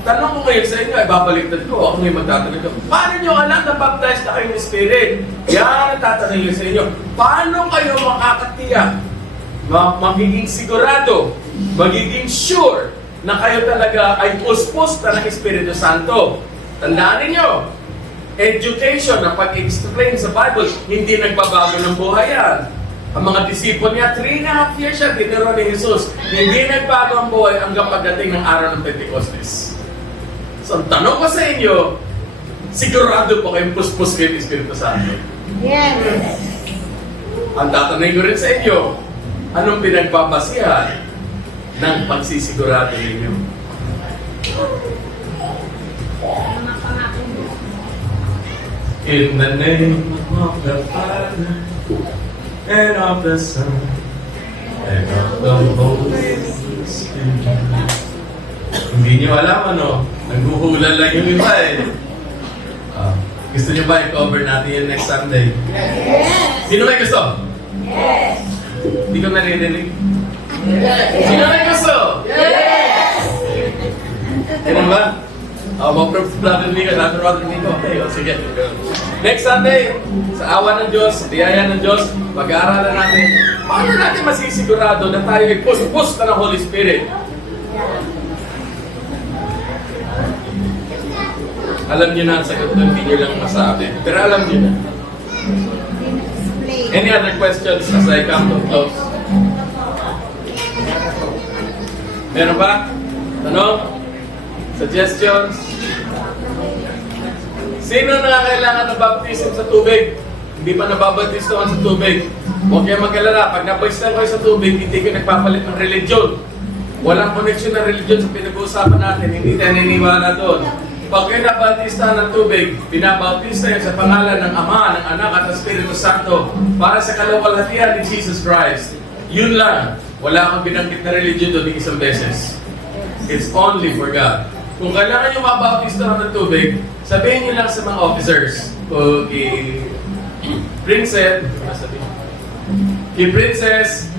Tanong ko ngayon sa inyo, ay babaliktad ko. Ako ngayon magtatanong ko. Paano nyo alam na baptized na kayo ng Spirit? Yan ang tatanong sa inyo. Paano kayo makakatiyak? Magiging sigurado, magiging sure na kayo talaga ay puspos na ng Espiritu Santo. Tandaan ninyo, education, ang pag-explain sa Bible, hindi nagbabago ng buhay yan. Ang mga disipo niya, 3.5 years siya, tinuro ni Jesus. Hindi nagbago ang buhay hanggang pagdating ng araw ng Pentecostes. So, ang tanong ko sa inyo, sigurado po kayong puspos kayo ng Espiritu Santo. Yes. Ang tatanungin ko rin sa inyo, anong pinagbabasihan ng pagsisigurado ninyo? Mga pangako mo. In the name of the Father, and of the Son, and of the Holy Spirit. Hindi niyo alam ano, naghuhula lang yung iba eh. Gusto niyo ba i-cover natin yung next Sunday? Yes. Sino may gusto? Yes. Hindi ko naririnig. Sino may gusto? Ganun ba? Brother Nico, Brother Nico. Okay, sige. Next Sunday, sa awa ng Diyos, sa biyaya ng Diyos, pag-aaralan natin, paano natin masisigurado na tayo ay puspos na ng Holy Spirit? Alam niyo na ang sagot doon, hindi niyo lang masabi. Pero alam niyo na. Explain. Any other questions as I come to close? Meron ba? Tanong? Suggestions? Sino nangangailangan ng baptism sa tubig? Hindi pa nababaptistuhan sa tubig. Huwag kayo mag-alala. Pag napaistan kayo sa tubig, hindi kayo nagpapalit ng religion. Walang connection ng religion sa pinag-uusapan natin. Hindi tayo naniniwala doon. Pag kayo nabaptistahan ng tubig, pinabaptista yan sa pangalan ng Ama, ng Anak at ng Espiritu Santo para sa kalawalhatian ni Jesus Christ. Yun lang. Wala akong binanggit na religion doon isang beses. It's only for God. Kung kailangan nyo mabaptistahan ng tubig, sabihin nyo lang sa mga officers. O kay Princess, kay Princess,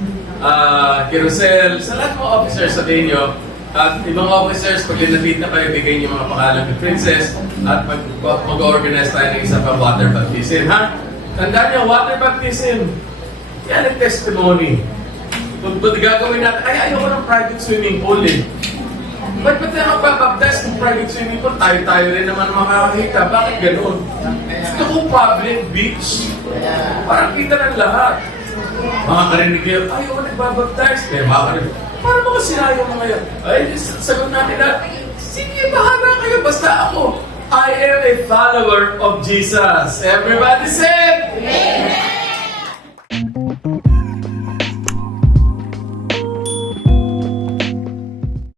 kay Rosel, sa lahat mga officers sabihin nyo. At ibang officers, pag linapit na kayo, bigay niyo mga pangalan ni Princess at mag-organize tayo ng isa pang water baptism, ha? Tandaan niyo, water baptism, yan ang testimony. Kung gagawin natin, ay ayoko ng private swimming pool eh. Ba't tayo magbabaptize kung private swimming pool? Tayo-tayo rin naman makakakita. Bakit ganun? Gusto ko public beach. Parang kita ng lahat. Mga karinig kayo, ayoko nagbabaptize. Kaya mga karinig, para mga sinayang mga yan. Ay, sagot natin na, sige, bahala kayo, basta ako. I am a follower of Jesus. Everybody say, Amen!